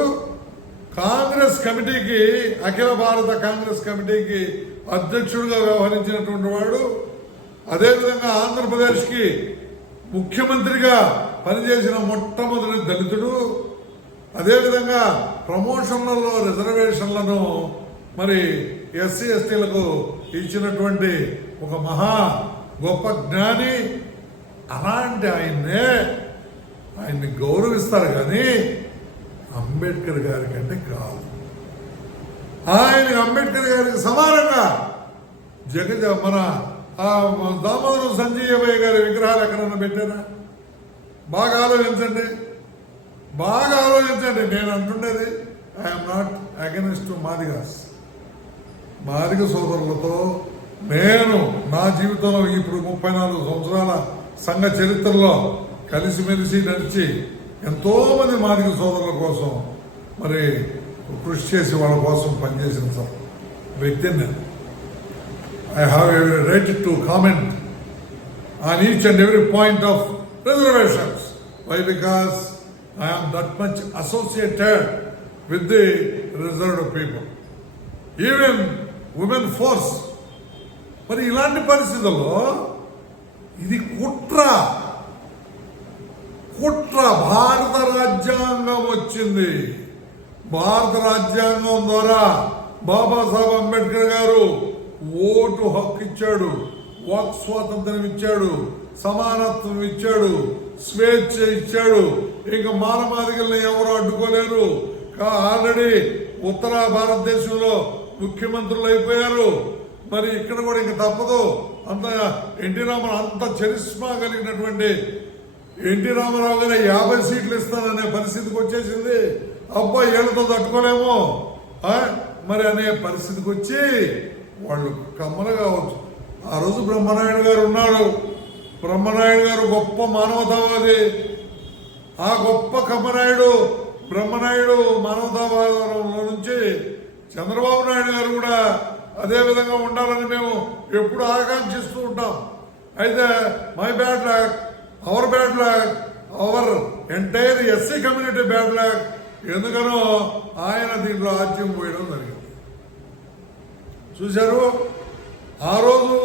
కాంగ్రెస్ కమిటీకి, అఖిల భారత కాంగ్రెస్ కమిటీకి అధ్యక్షుడిగా వ్యవహరించినటువంటి వాడు, అదేవిధంగా ఆంధ్రప్రదేశ్కి ముఖ్యమంత్రిగా పనిచేసిన మొట్టమొదటి దళితుడు, అదేవిధంగా ప్రమోషన్లలో రిజర్వేషన్లను మరి ఎస్సీ ఎస్టీలకు ఇచ్చినటువంటి ఒక మహా గొప్ప జ్ఞాని. అలాంటి ఆయన్ని గౌరవిస్తారు కానీ అంబేద్కర్ గారి కంటే కాదు. ఆయన అంబేద్కర్ గారికి సమానంగా మన దామోదరం సంజీవయ్య గారి విగ్రహాలు ఎక్కడన్నా పెట్టారా? బాగా ఆలోచించండి, బాగా ఆలోచించండి. నేను అంటుండేది I'm not against Madigas. Madiga సోదరులతో నేను నా జీవితంలో ఇప్పుడు 34 సంవత్సరాల సంఘ చరిత్రలో కలిసిమెలిసి నడిచి ఎంతో మంది మాదిగ సోదరుల కోసం మరి కృషి చేసి వాళ్ళ కోసం పనిచేసిన వ్యక్తిని నేను. I have a right to comment on each and every point of reservations. Why? Because I am that much associated with the reserved people. Even women force. మరి ఇలాంటి పరిస్థితుల్లో ఇది కుట్ర భారత రాజ్యాంగం వచ్చింది. భారత రాజ్యాంగం ద్వారా బాబాసాహెబ్ అంబేద్కర్ గారు ఓటు హక్కు ఇచ్చాడు, వాక్ స్వాతంత్రం ఇచ్చాడు, సమానత్వం ఇచ్చాడు, స్వేచ్ఛ ఇచ్చాడు. ఇంకా మానవాధికల్ని ఎవరు అడ్డుకోలేరు. ఆల్రెడీ ఉత్తర భారతదేశంలో ముఖ్యమంత్రులు అయిపోయారు. మరి ఇక్కడ కూడా ఇంక తప్పదు. అంత ఎన్టీ రామారావు అంత చరిష్మా కలిగినటువంటి ఎన్టీ రామారావు గారు 50 సీట్లు ఇస్తాననే పరిస్థితికి వచ్చేసింది. అబ్బాయి ఏళ్లతో తట్టుకోలేమో మరి అనే పరిస్థితికి వచ్చి వాళ్ళు కమ్మలు కావచ్చు. ఆ రోజు బ్రహ్మనాయుడు గారు ఉన్నాడు. బ్రహ్మనాయుడు గారు గొప్ప మానవతావాది. ఆ గొప్ప బ్రహ్మనాయుడు మానవతావాదంలో నుంచి చంద్రబాబు నాయుడు గారు కూడా అదే విధంగా ఉండాలని మేము ఎప్పుడు ఆకాంక్షిస్తూ ఉంటాం. అయితే my bad luck, our bad luck, our entire SC community bad luck. ఎందుకనో ఆయన దీంట్లో ఆజ్యం పోయడం జరిగింది. చూశారు, ఆ రోజు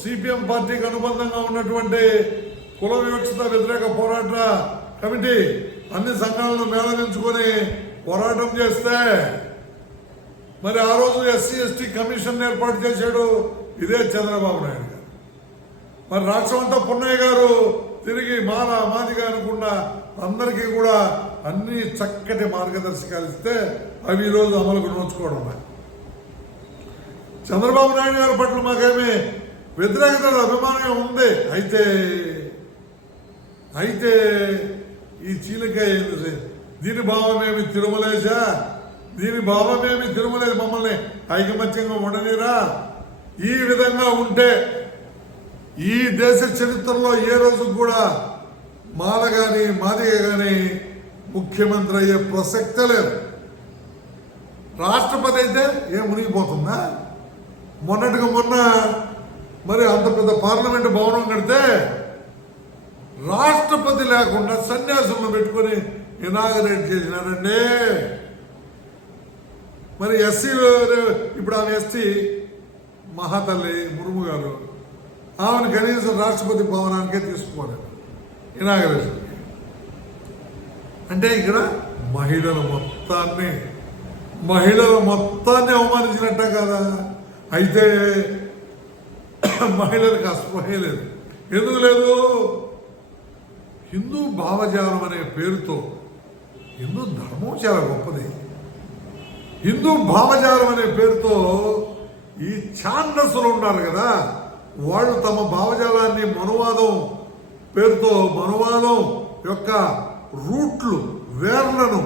సిపిఎం పార్టీకి అనుబంధంగా ఉన్నటువంటి కుల వివక్షత వ్యతిరేక పోరాట కమిటీ అన్ని సంఘాలను మేళవించుకొని పోరాటం చేస్తే మరి ఆ రోజు ఎస్సీ ఎస్టీ కమిషన్ ఏర్పాటు చేశాడు ఇదే చంద్రబాబు నాయుడు గారు. మరి రాష్ట్రమంతా పున్నయ్య గారు తిరిగి మాదిగా అనుకున్న అందరికీ కూడా అన్ని చక్కటి మార్గదర్శకాలు ఇస్తే అవి ఈరోజు అమలుకు నోచుకోవడం. చంద్రబాబు నాయుడు గారి పట్ల మాకేమీ వ్యతిరేకత అభిమానం ఉంది. అయితే ఈ చీలకాయ ఏంది, దీని భావమేమి తిరుమలేశా, దీని భావమేమి తిరుమలేసి మమ్మల్ని ఐకమత్యంగా ఉండనిరా. ఈ విధంగా ఉంటే ఈ దేశ చరిత్రలో ఏ రోజు కూడా మాల గాని మాదిగ గాని ముఖ్యమంత్రి అయ్యే ప్రసక్తే లేదు. రాష్ట్రపతి అయితే ఏం మునిగిపోతుందా? మొన్నటిగా మొన్న మరి అంత పెద్ద పార్లమెంట్ భవనం కడితే రాష్ట్రపతి లేకుండా సన్యాసులను పెట్టుకుని ఇనాగరేట్ చేసినారండి. మరి ఎస్సీలు ఇప్పుడు ఆమె ఎస్టీ మహాతల్లి ముర్ము గారు ఆమెను కనీసం రాష్ట్రపతి భవనానికే తీసుకోలేదు ఇనాగరేషన్. అంటే ఇక్కడ మహిళల మొత్తాన్ని అవమానించినట్ట కదా. అయితే మహిళలకు అస్పృహే లేదు. ఎందుకు లేదు? హిందూ భావజాలం అనే పేరుతో హిందూ ధర్మం చాలా గొప్పది. హిందూ భావజాలం అనే పేరుతో ఈ ఛాందసులు ఉన్నారు కదా, వాళ్ళు తమ భావజాలాన్ని మనువాదం పేరుతో మనువాదం యొక్క రూట్లు వేర్లను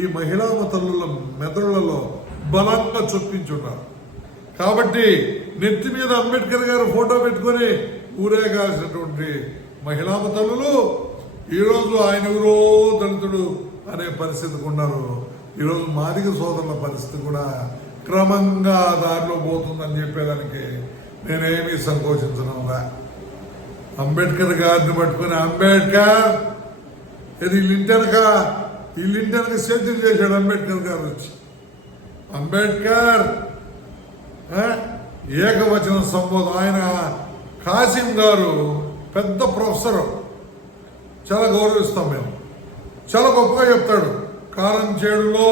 ఈ మహిళా తల్లుల మెదళ్లలో బలంగా చొప్పించున్నారు. కాబట్టి నెత్తి మీద అంబేద్కర్ గారు ఫోటో పెట్టుకొని ఊరేగాల్సినటువంటి మహిళా తల్లులు ఈరోజు ఆయన ఎవరో దళితుడు అనే పరిస్థితికి ఉన్నారు. ఈరోజు మాదిగ సోదరుల పరిస్థితి కూడా క్రమంగా దారిలో పోతుందని చెప్పేదానికి నేనేమీ సంకోచించనుగా. అంబేద్కర్ గారిని పట్టుకుని అంబేద్కర్ ఇది ఇల్లింటెనక సేద్యం చేశాడు. అంబేద్కర్ గారు వచ్చి అంబేద్కర్ ఏకవచన సంబోధన. ఆయన కాసిం గారు పెద్ద ప్రొఫెసర్, చాలా గౌరవిస్తాం మేము. చాలా గొప్పగా చెప్తాడు. కారం చేడులో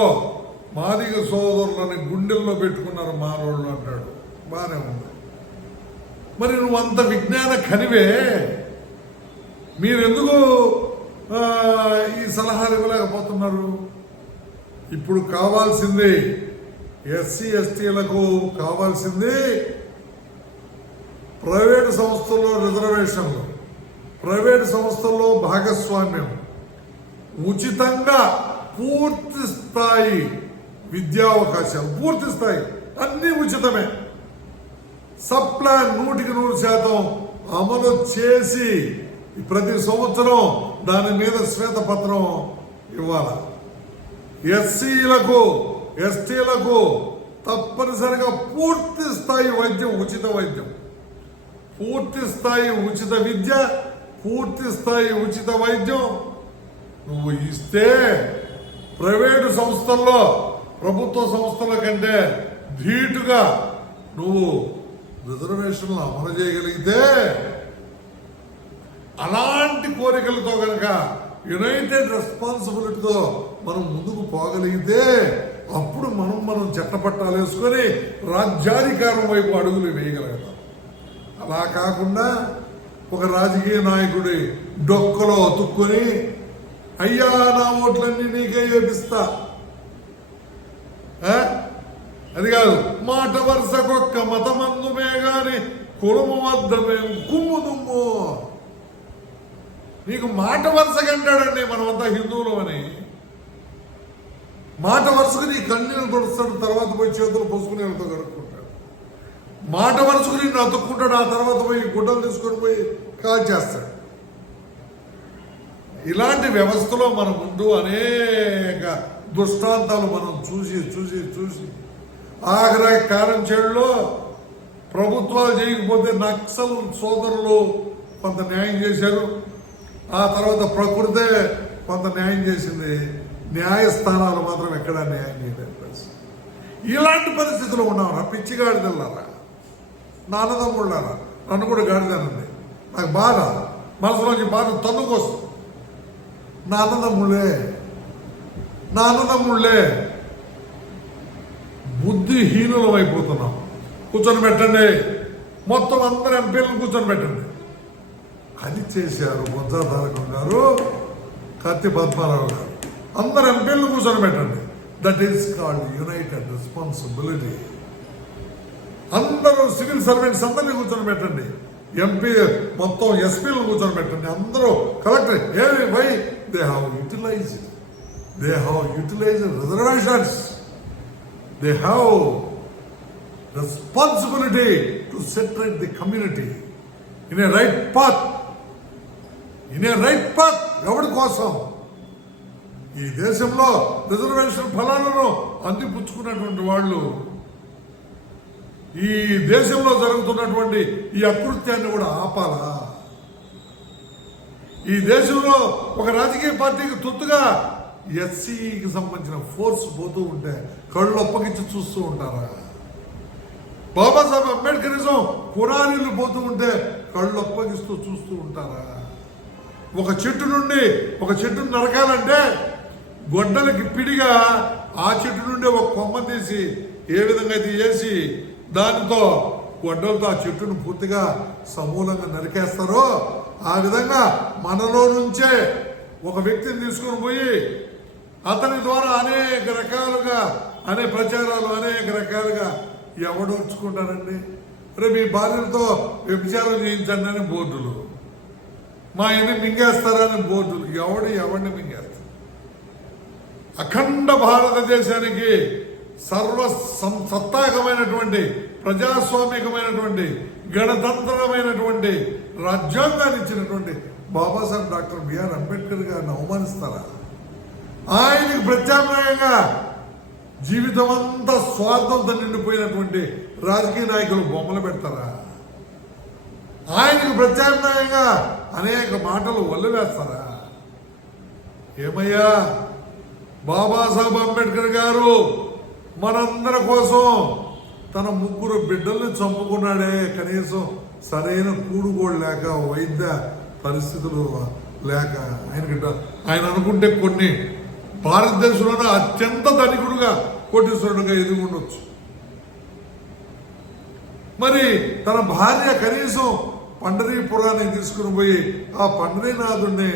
మాదిగ సోదరులని గుండెల్లో పెట్టుకున్నారు మానవుళ్ళు అంటాడు. బాగానే ఉంది. మరి నువ్వు అంత విజ్ఞాన కనివే, మీరెందుకు ఈ సలహాలు ఇవ్వలేకపోతున్నారు? ఇప్పుడు కావాల్సింది ఎస్సీ ఎస్టీలకు కావాల్సింది ప్రైవేటు సంస్థల్లో రిజర్వేషన్లు, ప్రైవేటు సంస్థల్లో భాగస్వామ్యం, ఉచితంగా పూర్తి స్థాయి విద్యా అవకాశాలు, పూర్తి స్థాయి అన్ని ఉచితమే. సప్లాన్ 100% అమలు చేసి ప్రతి సంవత్సరం దాని మీద శ్వేతపత్రం ఇవ్వాలి. ఎస్సీలకు ఎస్టీలకు తప్పనిసరిగా పూర్తి స్థాయి వైద్యం, ఉచిత వైద్యం, పూర్తి స్థాయి ఉచిత విద్య, పూర్తి స్థాయి ఉచిత వైద్యం, నువ్వు ఇస్తే ప్రైవేటు సంస్థల్లో ప్రభుత్వ సంస్థల కంటే ధీటుగా నువ్వు రిజర్వేషన్లు అమలు చేయగలిగితే, అలాంటి కోరికలతో కనుక యునైటెడ్ రెస్పాన్సిబిలిటీతో మనం ముందుకు పోగలిగితే అప్పుడు మనం చట్టపట్టాలు వేసుకొని రాజ్యాధికారం వైపు అడుగులు వేయగలుగుతాం. అలా కాకుండా ఒక రాజకీయ నాయకుడి డొక్కలో అతుక్కొని అయ్యా నా ఓట్లన్నీ నీకే వేపిస్తా, అది కాదు మాట వరుసకొక్క మతమందుమే గాని కులము వద్ద మేము కుమ్ము దుమ్ము. నీకు మాట వరుసగంటాడండి మనమంతా హిందువులు అని. మాట వరుసకు నీ కన్నీళ్ళు తొడుస్తాడు, తర్వాత పోయి చేతులు పోసుకుని వెళ్తూ కడుక్కుంటాడు. మాట వరుసకు నిన్ను అతుక్కుంటాడు, ఆ తర్వాత పోయి గుడ్డలు తీసుకొని పోయి కాల్చేస్తాడు. ఇలాంటి వ్యవస్థలో మన ముందు అనేక దృష్టాంతాలు మనం చూసి ఆఖరి కారంచేడులో ప్రభుత్వాలు చేయకపోతే నక్సల్ సోదరులు కొంత న్యాయం చేశారు. ఆ తర్వాత ప్రకృతే కొంత న్యాయం చేసింది. న్యాయస్థానాలు మాత్రం ఎక్కడా న్యాయం చేయలేదు. ఇలాంటి పరిస్థితులు ఉన్నాం. పిచ్చి గాడిదల్లారా, నా అన్నదమ్ముళ్ళారా, నన్ను కూడా గాడిదానండి. నాకు బాధ, మనసులోంచి బాధ తన్నుకొస్తుంది. నా అన్నదమ్ముళ్ళే బుద్ధిహీనులం అయిపోతున్నాం. కూర్చొని పెట్టండి, మొత్తం అందరు ఎంపీలను కూర్చొని పెట్టండి. అది చేశారు బొజ్జా తారకం గారు, కత్తి పద్మారావు గారు. అందరు ఎంపీలను కూర్చొని పెట్టండి. That is called united responsibility. అందరూ సివిల్ సర్వెంట్స్ అందరినీ కూర్చొని పెట్టండి. ఎంపీ మొత్తం ఎస్పీలను కూర్చొని పెట్టండి. అందరూ collector why they have utilized reservations. They have responsibility to saturate the community in a right path. ఎవరి కోసం? ఈ దేశంలో రిజర్వేషన్ ఫలాలను అందిపుచ్చుకున్నటువంటి వాళ్ళు ఈ దేశంలో జరుగుతున్నటువంటి ఈ అకృత్యాన్ని కూడా ఆపాలా? ఈ దేశంలో ఒక రాజకీయ పార్టీకి తొత్తుగా ఎస్సీకి సంబంధించిన ఫోర్స్ పోతూ ఉంటే కళ్ళు అప్పగించి చూస్తూ ఉంటారా? బాబాసాహెబ్ అంబేద్కరిజం పురాణీలు పోతూ ఉంటే కళ్ళు అప్పగిస్తూ చూస్తూ ఉంటారా? ఒక చెట్టును నరకాలంటే గొడ్డలకి పిడిగా ఆ చెట్టు నుండి ఒక కొమ్మ తీసి ఏ విధంగా అయితే చేసి దానితో గొడ్డలతో ఆ చెట్టును పూర్తిగా సమూలంగా నరికేస్తారో ఆ విధంగా మనలో నుంచే ఒక వ్యక్తిని తీసుకొని పోయి అతని ద్వారా అనేక రకాలుగా ప్రచారాలు అనేక రకాలుగా ఎవడోర్చుకుంటారండి. రేపు మీ భార్యలతో వ్యభిచారం చేయించండి అని బోర్డులు, మా ఇన్ని మింగేస్తారని బోర్డులు. ఎవరిని మింగేస్తారు? అఖండ భారతదేశానికి సత్తాకమైనటువంటి ప్రజాస్వామికమైనటువంటి గణతంత్రమైనటువంటి రాజ్యాంగాన్ని ఇచ్చినటువంటి బాబాసాహెబ్ డాక్టర్ బిఆర్ అంబేద్కర్ గారిని అవమానిస్తారా? ఆయనకు ప్రత్యామ్నాయంగా జీవితం అంతా స్వార్థంతో నిండిపోయినటువంటి రాజకీయ నాయకులు బొమ్మలు పెడతారా? ఆయనకు ప్రత్యామ్నాయంగా అనేక మాటలు వల్లివేస్తారా? ఏమయ్యా, బాబాసాహెబ్ అంబేద్కర్ గారు మనందరి కోసం తన 3 బిడ్డల్ని చంపుకున్నాడే. కనీసం సరైన కూడుగోడు లేక, వైద్య పరిస్థితులు లేక ఆయన అనుకుంటే కొన్ని భారతదేశంలోనే అత్యంత ధనికుడుగా కోటీశ్వరుడుగా ఎదిగి ఉండొచ్చు. మరి తన భార్య కనీసం పండరీపురాన్ని తీసుకుని పోయి ఆ పండరీనాథుడిని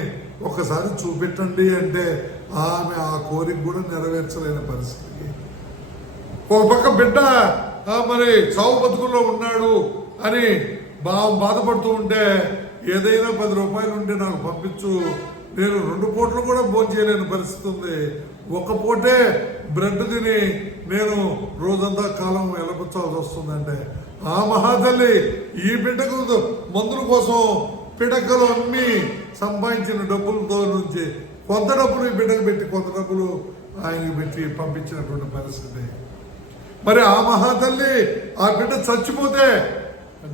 ఒకసారి చూపెట్టండి అంటే ఆమె ఆ కోరిక కూడా నెరవేర్చలేని పరిస్థితి. ఒక పక్క బిడ్డ మరి చావు బతుకుల్లో ఉన్నాడు అని బాధపడుతూ ఉంటే ఏదైనా 10 రూపాయలు ఉంటే నాకు పంపించు, నేను 2 పూటలు కూడా భోజనం చేయలేని పరిస్థితి ఉంది, 1 పూటే బ్రెడ్ తిని నేను రోజంతా కాలం వెళ్ళపుచ్చాల్సి వస్తుందంటే ఆ మహాతల్లి ఈ బిడ్డకు మందుల కోసం పిడకలు అమ్మి సంపాదించిన డబ్బులతో నుంచి కొంత డబ్బులు ఈ బిడ్డకు పెట్టి కొంత డబ్బులు ఆయనకి పెట్టి పంపించినటువంటి పరిస్థితి. మరి ఆ మహాతల్లి ఆ బిడ్డ చచ్చిపోతే,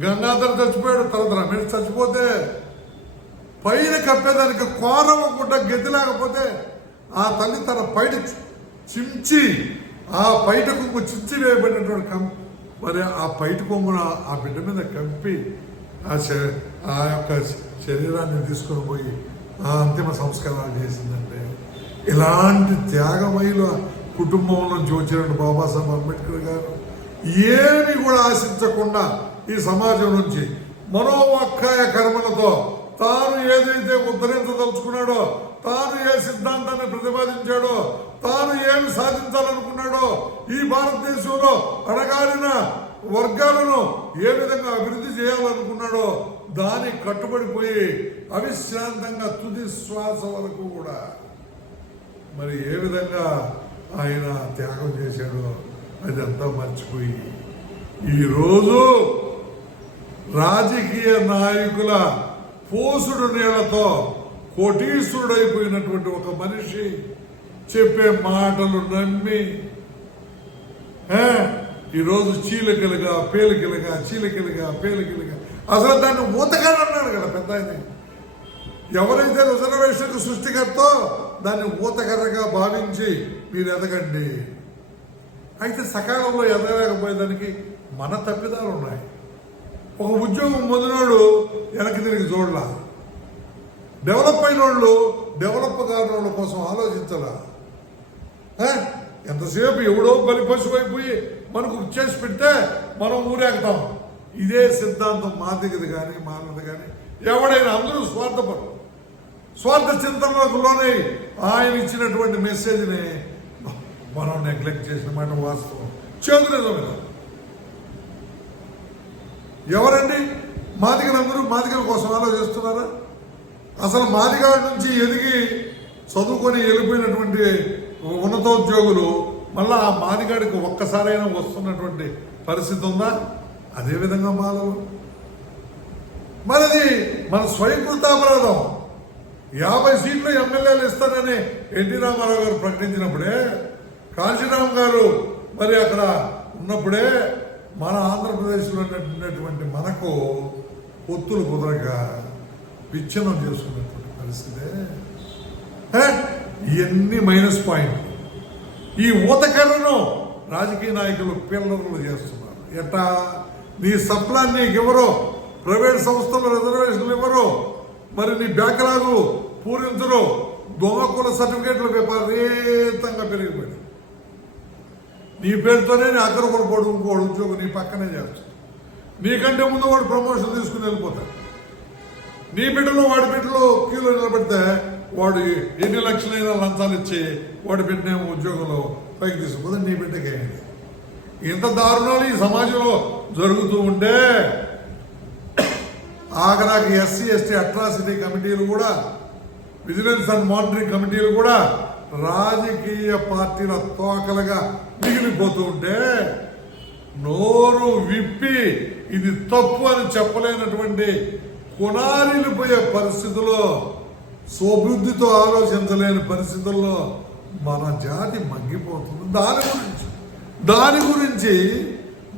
గంగాధర్ చచ్చిపోయాడు, తర్వాత రమేష్ చచ్చిపోతే పైన కప్పేదానికి కోరవ గుడ్డ గెద్ది లేకపోతే ఆ తల్లి తన పైట చించి ఆ పైట కొంగు చించి వేయబడినటువంటి మరి ఆ పైట కొంగున ఆ బిడ్డ మీద కంపి ఆ యొక్క శరీరాన్ని తీసుకొని పోయి ఆ అంతిమ సంస్కారాలు చేసిందంటే ఇలాంటి త్యాగమయుల కుటుంబంలో నుంచి వచ్చినట్టు బాబాసాహెబ్ అంబేద్కర్ గారు ఏమి కూడా ఆశించకుండా ఈ సమాజం నుంచి మనోవాక్కాయ కర్మలతో తాను ఏదైతే ఉద్ధరించదలుచుకున్నాడో, తాను ఏ సిద్ధాంతాన్ని ప్రతిపాదించాడో, తాను ఏమి సాధించాలనుకున్నాడో, ఈ భారతదేశంలో అణగారిన వర్గాలను ఏ విధంగా అభివృద్ధి చేయాలనుకున్నాడో దానికి కట్టుబడిపోయి అవిశ్రాంతంగా తుది శ్వాస వరకు కూడా మరి ఏ విధంగా ఆయన త్యాగం చేశాడో అదంతా మర్చిపోయి ఈరోజు రాజకీయ నాయకుల పోసుడు నీళ్లతో కోటీశ్వరుడైపోయినటువంటి ఒక మనిషి చెప్పే మాటలు నమ్మి ఈరోజు చీలికలుగా పేలికలుగా అసలు దాన్ని ఊతగానే అన్నాడు కదా పెద్ద ఆయన. ఎవరైతే రిజర్వేషన్ సృష్టికర్తో దాన్ని ఊతకర్రగా భావించి మీరు ఎదగండి. అయితే సకాలంలో ఎదగలేకపోయేదానికి మన తప్పిదాలు ఉన్నాయి. ఒక ఉద్యోగం పొందినోడు వెనక్కి తిరిగి చూడలా, డెవలప్ అయిన వాళ్ళు డెవలప్ కాని వాళ్ళ కోసం ఆలోచించలా. ఎంతసేపు ఎవడో బలి పశువైపోయి మనకు చేసి పెడితే మనం ఊరేగుతాం. ఇదే సిద్ధాంతం మాదిగది కానీ మానది కానీ ఎవడైనా అందరూ స్వార్థపరు, స్వార్థ చింతనలోనే ఆయన ఇచ్చినటువంటి మెసేజ్ని మనం నెగ్లెక్ట్ చేసిన మాట వాస్తవం. చేతులేదమైన ఎవరండి మాదిగలందరూ మాదిగల కోసం ఆలోచిస్తున్నారా? అసలు మాదిగాడి నుంచి ఎదిగి చదువుకొని వెళ్ళిపోయినటువంటి ఉన్నతోద్యోగులు మళ్ళా ఆ మాదిగాడికి ఒక్కసారైనా వస్తున్నటువంటి పరిస్థితి ఉందా? అదేవిధంగా మాలలు మనది మన స్వయంకృతాపరాధం. 50 సీట్లు ఎమ్మెల్యేలు ఇస్తానని ఎన్టీ రామారావు గారు ప్రకటించినప్పుడే, కాంశీరామ్ గారు మరి అక్కడ ఉన్నప్పుడే మన ఆంధ్రప్రదేశ్లో ఉన్నటువంటి మనకు పొత్తులు కుదరక విచ్ఛిన్నం చేసుకున్నటువంటి పరిస్థితే. ఇవన్నీ మైనస్ పాయింట్. ఈ ఊతకర్రను రాజకీయ నాయకులు పిల్లలు చేస్తున్నారు. ఎట్టా నీ సప్లాన్ నీకు ఎవరో ప్రైవేట్ సంస్థలు రిజర్వేషన్లు ఇవ్వరు, మరి నీ బ్యాక్లాగు పూరించరు, దొంగకుల సర్టిఫికేట్లు విపరీతంగా పెరిగిపోయింది. నీ పేరుతోనే నీ అక్కడ కూడా పోడు ఇంకోడు ఉద్యోగం నీ పక్కనే చేస్తాడు. నీకంటే ముందు వాడు ప్రమోషన్ తీసుకుని వెళ్ళిపోతాడు. నీ బిడ్డలో వాడి బిడ్డలో క్యూలో నిలబెడితే వాడు ఎన్ని లక్షలైనా లంచాలు ఇచ్చి వాడి బిడ్డనేమో ఉద్యోగంలో పైకి తీసుకుపోతే నీ బిడ్డకి అయింది. ఇంత దారుణాలు ఈ సమాజంలో జరుగుతూ ఉంటే ఆఖరాకి ఎస్సీ ఎస్టీ అట్రాసిటీ కమిటీలు కూడా, విజిలెన్స్ అండ్ మానిటరింగ్ కమిటీలు కూడా రాజకీయ పార్టీల తోకలుగా మిగిలిపోతూ ఉంటే నోరు విప్పి ఇది తప్పు అని చెప్పలేనటువంటి కొనాలిపోయే పరిస్థితుల్లో, స్వబుద్ధితో ఆలోచించలేని పరిస్థితుల్లో మన జాతి మగ్గిపోతుంది. దాని గురించి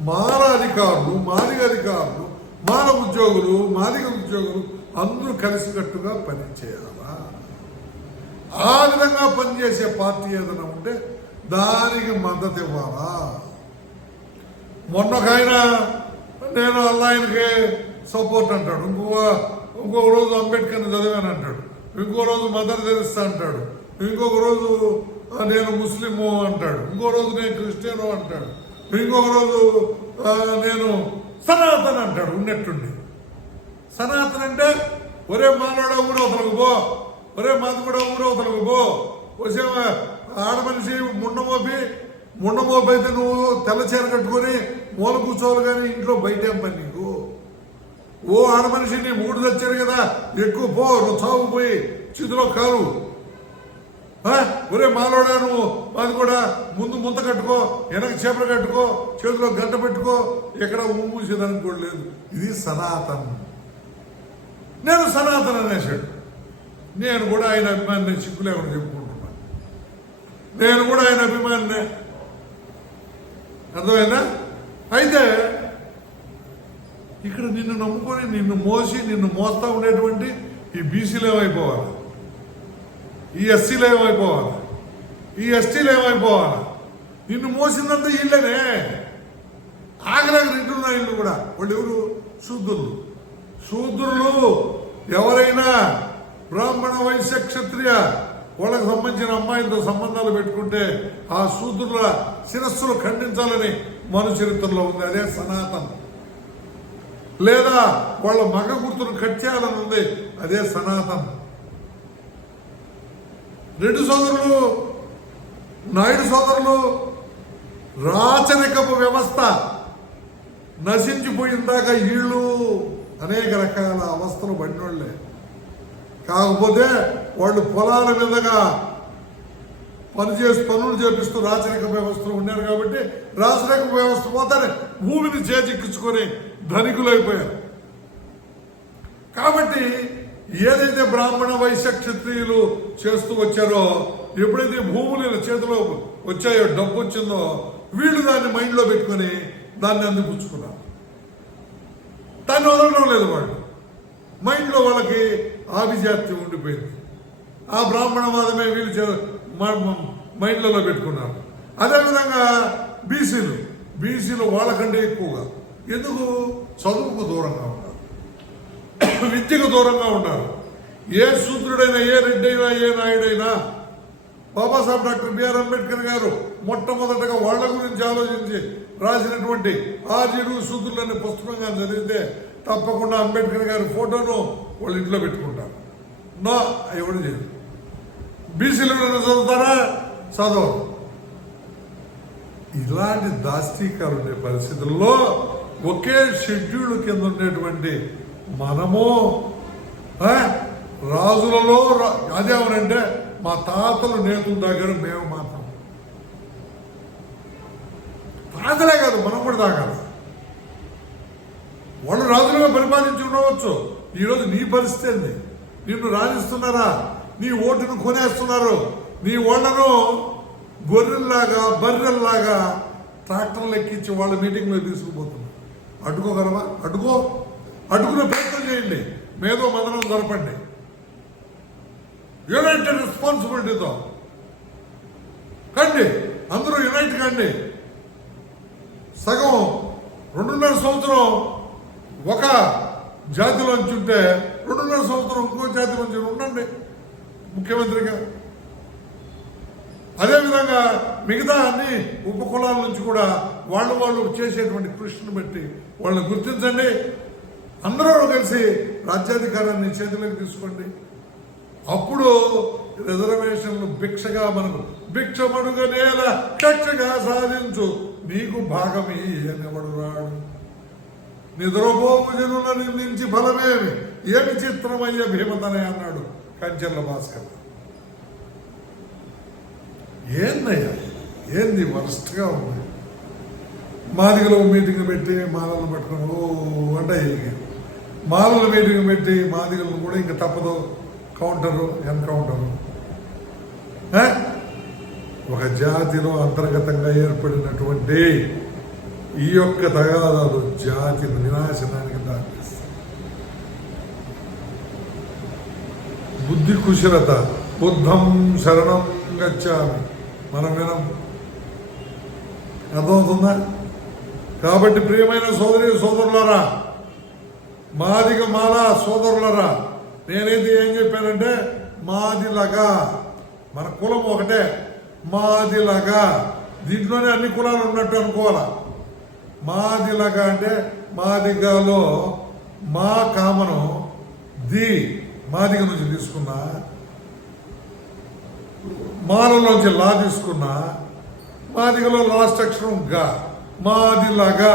మాల అధికారులు, మాదిగ అధికారులు, మాల ఉద్యోగులు, మాదిగ ఉద్యోగులు అందరూ కలిసికట్టుగా పనిచేయాలా? ఆ విధంగా పనిచేసే పార్టీ ఏదైనా ఉంటే దానికి మద్దతు ఇవ్వాలా? మొన్నొక ఆయన నేను అల్లాయనకి సపోర్ట్ అంటాడు, ఇంకొక రోజు అంబేద్కర్ని చదివాను అంటాడు, ఇంకో రోజు మదర్ తెరిస్తా అంటాడు, ఇంకొక రోజు నేను ముస్లిము అంటాడు, ఇంకో రోజు నేను క్రిస్టియను అంటాడు, ఇంకొక రోజు నేను సనాతన్ అంటాడు. ఉన్నట్టుండి సనాతన్ అంటే ఒరే మానవుడ ఊరవతలకు పో, ఒరే మాది కూడా ఊరవతలకు పో, వచ్చే ఆడమనిషి ముండమోపి అయితే నువ్వు తెల్ల చీర కట్టుకొని మూల కూర్చోవాలి కానీ ఇంట్లో బయట ఏం పని నీకు? ఓ ఆడమనిషి నీ మూడు తెచ్చారు కదా, ఎక్కువ పో, నువ్వు చావు పోయి చేతిలో కారు. ఒరే మాలోడా నువ్వు అది కూడా ముందు ముంత కట్టుకో, వెనక చేపలు కట్టుకో, చేతిలో గంట పెట్టుకో, ఎక్కడ మూసేదానికి కూడా లేదు. ఇది సనాతన్. నేను సనాతన్ అనేసాడు. నేను కూడా ఆయన అభిమాని, సిగ్గు లేకుండా చెప్పుకుంటున్నాను. నేను కూడా ఆయన అభిమానినే. అర్థమైందా? అయితే ఇక్కడ నిన్ను నమ్ముకొని నిన్ను మోస్తా ఉండేటువంటి ఈ బీసీలు ఏమైపోవాలి, ఈ ఎస్సీలు ఏమైపోవాలి, ఈ ఎస్టీలు ఏమైపోవాలి? నిన్ను మోసిందంతా ఇళ్ళనే. ఆగలేక నింటున్న ఇల్లు కూడా వాళ్ళు ఎవరు? శూద్రులు. శూద్రులు ఎవరైనా బ్రాహ్మణ వైశ్య క్షత్రియ వాళ్ళకు సంబంధించిన అమ్మాయిలతో సంబంధాలు పెట్టుకుంటే ఆ శూద్రుల శిరస్సులు ఖండించాలని మను చరిత్రలో ఉంది. అదే సనాతనం. లేదా వాళ్ళ మగ గుర్తును కట్ చేయాలని ఉంది. అదే సనాతనం. రెడ్డి సోదరులు, నాయుడు సోదరులు రాచరికపు వ్యవస్థ నశించిపోయిందాక వీళ్ళు అనేక రకాల అవస్థలు పడినోళ్లే. కాకపోతే వాళ్ళు పొలాల మీదగా పనులు చేపిస్తూ రాచరిక వ్యవస్థలు ఉన్నారు కాబట్టి రాచరిక వ్యవస్థ పోతానే భూమిని చేజిక్కించుకొని ధనికులైపోయారు. కాబట్టి ఏదైతే బ్రాహ్మణ వైశ్య క్షత్రియులు చేస్తూ వచ్చారో, ఎప్పుడైతే భూములు చేతిలో వచ్చాయో, డబ్బు వచ్చిందో, వీళ్ళు దాన్ని మైండ్లో పెట్టుకొని దాన్ని అందిపుచ్చుకున్నారు. దాన్ని వదలడం లేదు. వాళ్ళు మైండ్లో వాళ్ళకి ఆభిజాత్యం ఉండిపోయింది. ఆ బ్రాహ్మణవాదమే వీళ్ళు మైండ్లలో పెట్టుకున్నారు. అదేవిధంగా బీసీలు వాళ్ళకంటే ఎక్కువగా ఎందుకు? చదువుకు దూరంగా ఉన్నారు, విద్యకు దూరంగా ఉన్నారు. ఏ శూద్రుడైనా, ఏ రెడ్డి అయినా, ఏ నాయుడైనా, బాబాసాహెబ్ డాక్టర్ బిఆర్ అంబేద్కర్ గారు మొట్టమొదటగా వాళ్ళ గురించి ఆలోచించి రాసినటువంటి ఆర్యుడు శూద్రులు అనే పుస్తకంగా చదివితే తప్పకుండా అంబేద్కర్ గారి ఫోటోను వాళ్ళ ఇంట్లో పెట్టుకుంటారు. నా ఎవడు చేయదు. బీసీలు చదువుతారా? చదవరు. ఇలాంటి దాష్టీకాలు ఉండే పరిస్థితుల్లో ఒకే షెడ్యూల్ కింద ఉండేటువంటి మనము రాజులలో అదేమనంటే మా తాతలు నేతల దగ్గర మేము మాత్రం తాతలే కాదు, మనం కూడా తాగాలి. వాళ్ళు రాజులుగా పరిపాలించి ఉండవచ్చు. ఈరోజు నీ పరిస్థితి ఏంది? నిన్ను రాణిస్తున్నారా? నీ ఓటును కొనేస్తున్నారు. నీ ఓళ్లను గొర్రెల్లాగా బర్రెల్లాగా ట్రాక్టర్లు ఎక్కించి వాళ్ళ మీటింగ్లో తీసుకుపోతున్నారు. అడ్డుకోగలవా? అడ్డుకునే ప్రయత్నం చేయండి. మేధో మదనం జరపండి. యునైటెడ్ రెస్పాన్సిబిలిటీతో కండి. అందరూ యునైట్ కండి. సగం 2.5 సంవత్సరం ఒక జాతిలోంచి ఉంటే 2.5 సంవత్సరం ఇంకో జాతిలోంచి ఉండండి ముఖ్యమంత్రిగా. అదేవిధంగా మిగతా అన్ని ఉపకులాల నుంచి కూడా వాళ్ళు చేసేటువంటి కృషిని బట్టి వాళ్ళని గుర్తించండి. అందరూ కలిసి రాజ్యాధికారాన్ని చేతిలోకి తీసుకోండి. అప్పుడు రిజర్వేషన్లు భిక్షగా మనకు భిక్షమడుగ నేల కక్షగా సాధించు నీకు భాగమే అనేవాడు రాడు. నిద్రపోపు జనుల నిందించి ఫలమేమి ఏమి చిత్రమయ్య భీమతనే అన్నాడు కంచెర్ల భాస్కర్. ఏందయ్యా, ఏంది వరస్ట్గా ఉంది. మాదిగలో మీటింగ్ పెట్టి మాలలు పట్టుకుని అంటే మాలల మీటింగ్ పెట్టి మాదిగలను కూడా ఇంకా తప్పదు ఎన్కౌంటరు. ఒక జాతిలో అంతర్గతంగా ఏర్పడినటువంటి ఈ యొక్క తగాదాలు జాతి వినాశనానికి దారితీస్తాయి. బుద్ధి కుశలత బుద్ధం శరణం గచ్చామి మనం వినం. అర్థమవుతుందా? కాబట్టి ప్రియమైన సోదరులారా, మాదిగ మాల సోదరులరా, నేనైతే ఏం చెప్పానంటే మాదిలాగా మన కులం ఒకటే, మాదిలాగా దీంట్లోనే అన్ని కులాలు ఉన్నట్టు అనుకోవాలా. మాదిలాగా అంటే మాదిగలో మా కామను మాదిగ నుంచి తీసుకున్నా, మాలలోంచి లా తీసుకున్నా, మాదిగలో లాస్ట్ అక్షరం గా. మాదిలాగా,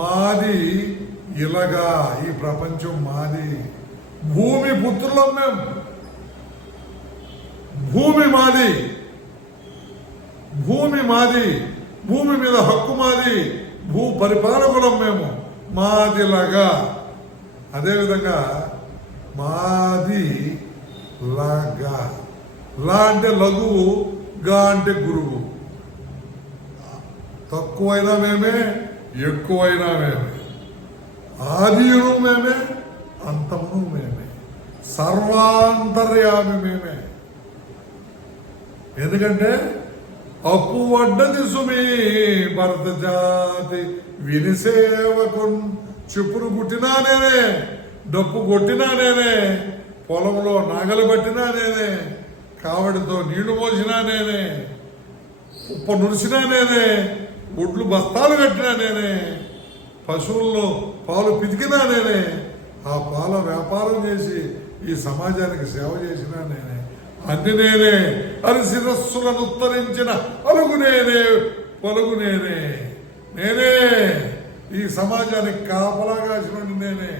మాది ఇలాగా, ఈ ప్రపంచం మాది. భూమి పుత్రులం మేము. భూమి మాది, భూమి మీద హక్కు మాది, భూ పరిపాలకులం మేము. మాదిలాగా. అదేవిధంగా మాది లాగా, లా అంటే లఘువు, గా అంటే గురువు. తక్కువైనా మేమే, ఎక్కువైనా మేమే. ఆదియును మేమే, అంతమును మేమే. సర్వాంతర్యామి మేమే. ఎందుకంటే అప్పు వడ్డది సుమి భరత జాతి వినిసేవకున్. చెప్పులు కుట్టినా నేనే, డప్పు కొట్టినా నేనే, పొలంలో నాగలు పట్టినా నేనే, కావడితో నీళ్లు మోసినా నేనే, ఉప్ప నురిసినా నేనే, ఒడ్లు బస్తాలు కట్టినా నేనే, పశువులను పాలు పితికినా నేనే, ఆ పాల వ్యాపారం చేసి ఈ సమాజానికి సేవ చేసినా నేనే, అన్ని నేనే. అని శిరస్సులను ఉత్తరించిన అలుగు నేనే, పలుగు నేనే. నేనే ఈ సమాజానికి కాపలాగాసినోడి నేనే.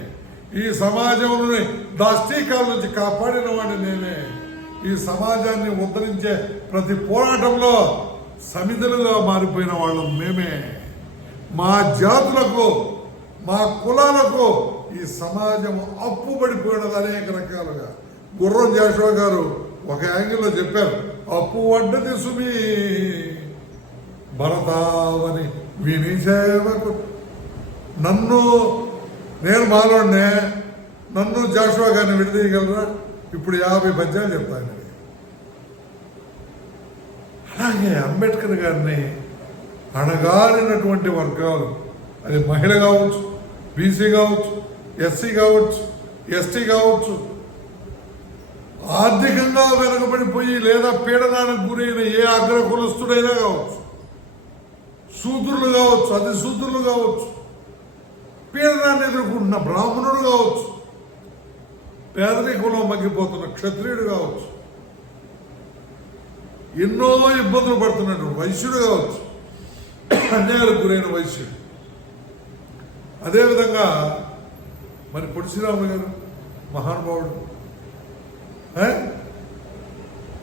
ఈ సమాజంలోని దాష్టీకాల నుంచి కాపాడిన వాడిని నేనే. ఈ సమాజాన్ని ఉద్ధరించే ప్రతి పోరాటంలో సమిధులుగా మారిపోయిన వాళ్ళం మేమే. మా జాతులకు, మా కులాలకు ఈ సమాజం అప్పుబడిపోయినది అనేక రకాలుగా. గుర్రం జాషువా గారు ఒక యాంగిల్లో చెప్పారు, అప్పు వడ్డది సుమి భరతావని వినిసేవకు. నేను మాలోనే, నన్ను జాషువా గారిని విడదీయగలరా? ఇప్పుడు 50 పద్యాలు చెప్తాను. అలాగే అంబేద్కర్ గారిని అణగారినటువంటి వర్గాలు, అది మహిళ కావచ్చు, బీసీ కావచ్చు, ఎస్సీ కావచ్చు, ఎస్టీ కావచ్చు, ఆర్థికంగా వెనకబడిపోయి లేదా పీడనానికి గురైన ఏ అగ్ర కులస్తుడైనా కావచ్చు, శూద్రులు కావచ్చు, అతి శూద్రులు కావచ్చు, పీడనాన్ని ఎదుర్కొంటున్న బ్రాహ్మణుడు కావచ్చు, పేదరికంలో మగ్గిపోతున్న క్షత్రియుడు కావచ్చు, ఎన్నో ఇబ్బందులు పడుతున్నట్టు వైశ్యుడు కావచ్చు, అన్యాయాలకు గురైన వైశ్యుడు. అదేవిధంగా మరి పొట్టి శ్రీరాములు గారు మహానుభావుడు,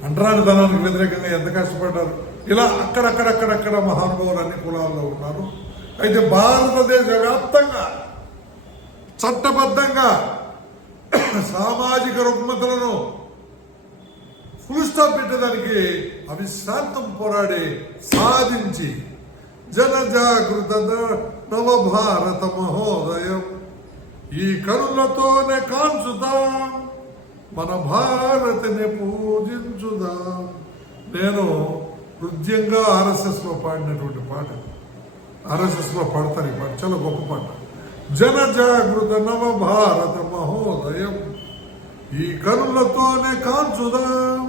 అంటరానితనానికి వ్యతిరేకంగా ఎంత కష్టపడ్డారు. ఇలా అక్కడక్కడక్కడక్కడ మహానుభావులు అన్ని కులాల్లో ఉన్నారు. అయితే భారతదేశ వ్యాప్తంగా చట్టబద్ధంగా సామాజిక రుగ్మతలను ఫుల్ స్టాప్ పెట్టడానికి అవిశ్రాంతం పోరాడి సాధించి జనజాగృత నవభారత మహోదయం ఈ కనులతోనే కాంచుదాం, మన భారతిని పూజించుదాం. నేను హృదయంగా ఆర్ఎస్ఎస్లో పాడినటువంటి పాట, ఆర్ఎస్ఎస్లో పాడతాను ఈ పాట, చాలా గొప్ప పాట. జనజాగృత నవభారత మహోదయం ఈ కనులతోనే కాంచుదాం,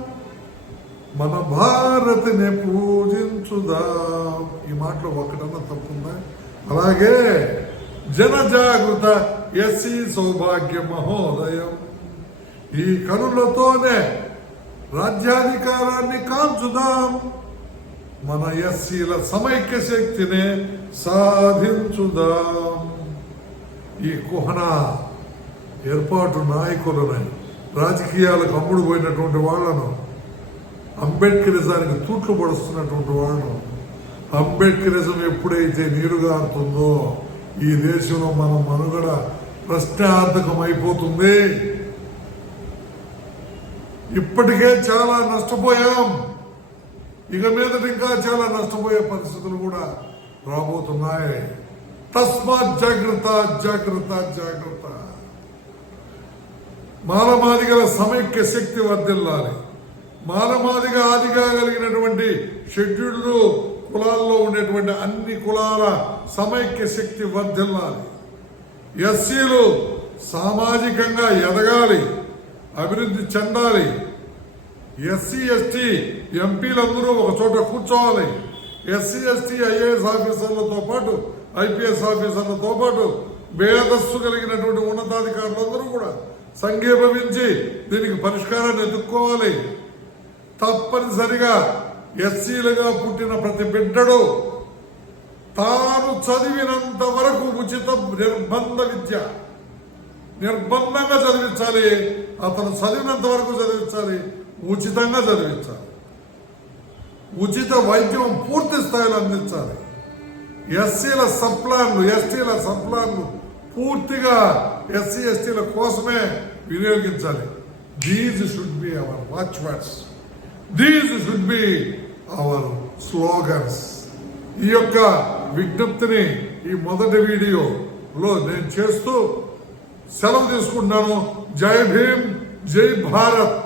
మన భారతిని పూజించుదాం. ఈ మాటలో ఒక్కటన్నా తప్పుందా? అలాగే జనజాగృత ఎస్సీ సౌభాగ్య మహోదయం ఈ కనులతోనే రాజ్యాధికారాన్ని కాంచుదాం, మన ఎస్సీల సమైక్య శక్తిని సాధించుదాం. ఈ కుహన ఏర్పాటు నాయకులను, రాజకీయాలకు అమ్ముడు పోయినటువంటి వాళ్లను, అంబేద్కరిజానికి తూట్లు పడుస్తున్నటువంటి వాళ్ళను, అంబేద్కరిజం ఎప్పుడైతే నీరుగారుతుందో ఈ దేశంలో మన మనుగడ ప్రశ్నార్థకం అయిపోతుంది. ఇప్పటికే చాలా నష్టపోయాం, ఇక మీదట ఇంకా చాలా నష్టపోయే పరిస్థితులు కూడా రాబోతున్నాయి. తస్మాత్ జాగ్రత్త జాగ్రత్త జాగ్రత్త. మాలమాదిగల సమైక్య శక్తి వర్ధిల్లాలి. మాలమాదిగ ఆదిగా కలిగినటువంటి షెడ్యూల్డ్ కులాల్లో ఉండేటువంటి అన్ని కులాల సమైక్య శక్తి వర్ధిల్లాలి. ఎస్సీలు సామాజికంగా ఎదగాలి, అభివృద్ధి చెందాలి. ఎస్సీ ఎస్టీ ఎంపీలందరూ ఒక చోట కూర్చోవాలి. ఎస్సీ ఎస్టీ ఐఏఎస్ ఆఫీసర్లతో పాటు, ఐపీఎస్ ఆఫీసర్లతో పాటు మేధస్సు కలిగినటువంటి ఉన్నతాధికారులందరూ కూడా సంఘీభవించి దీనికి పరిష్కారాన్ని ఎదుర్కోవాలి. తప్పనిసరిగా ఎస్సీలుగా పుట్టిన ప్రతి బిడ్డడు తాను చదివినంత వరకు ఉచిత నిర్బంధ విద్య, నిర్బంధంగా చదివించాలి. అతను చదివినంత వరకు చదివించాలి, ఉచితంగా చదివించాలి. ఉచిత వైద్యం పూర్తి స్థాయిలో అందించాలి. ఎస్సీల సప్లాన్లు, ఎస్టీల సప్లాన్లు పూర్తిగా ఎస్సీ ఎస్టీల కోసమే వినియోగించాలి. These should be our watch words, these should be our slogans. ఈ యొక్క విజ్ఞప్తిని ఈ మొదటి వీడియోలో నేను చేస్తూ సెలవు తీసుకుంటున్నాను. జై భీమ్, జై భారత్.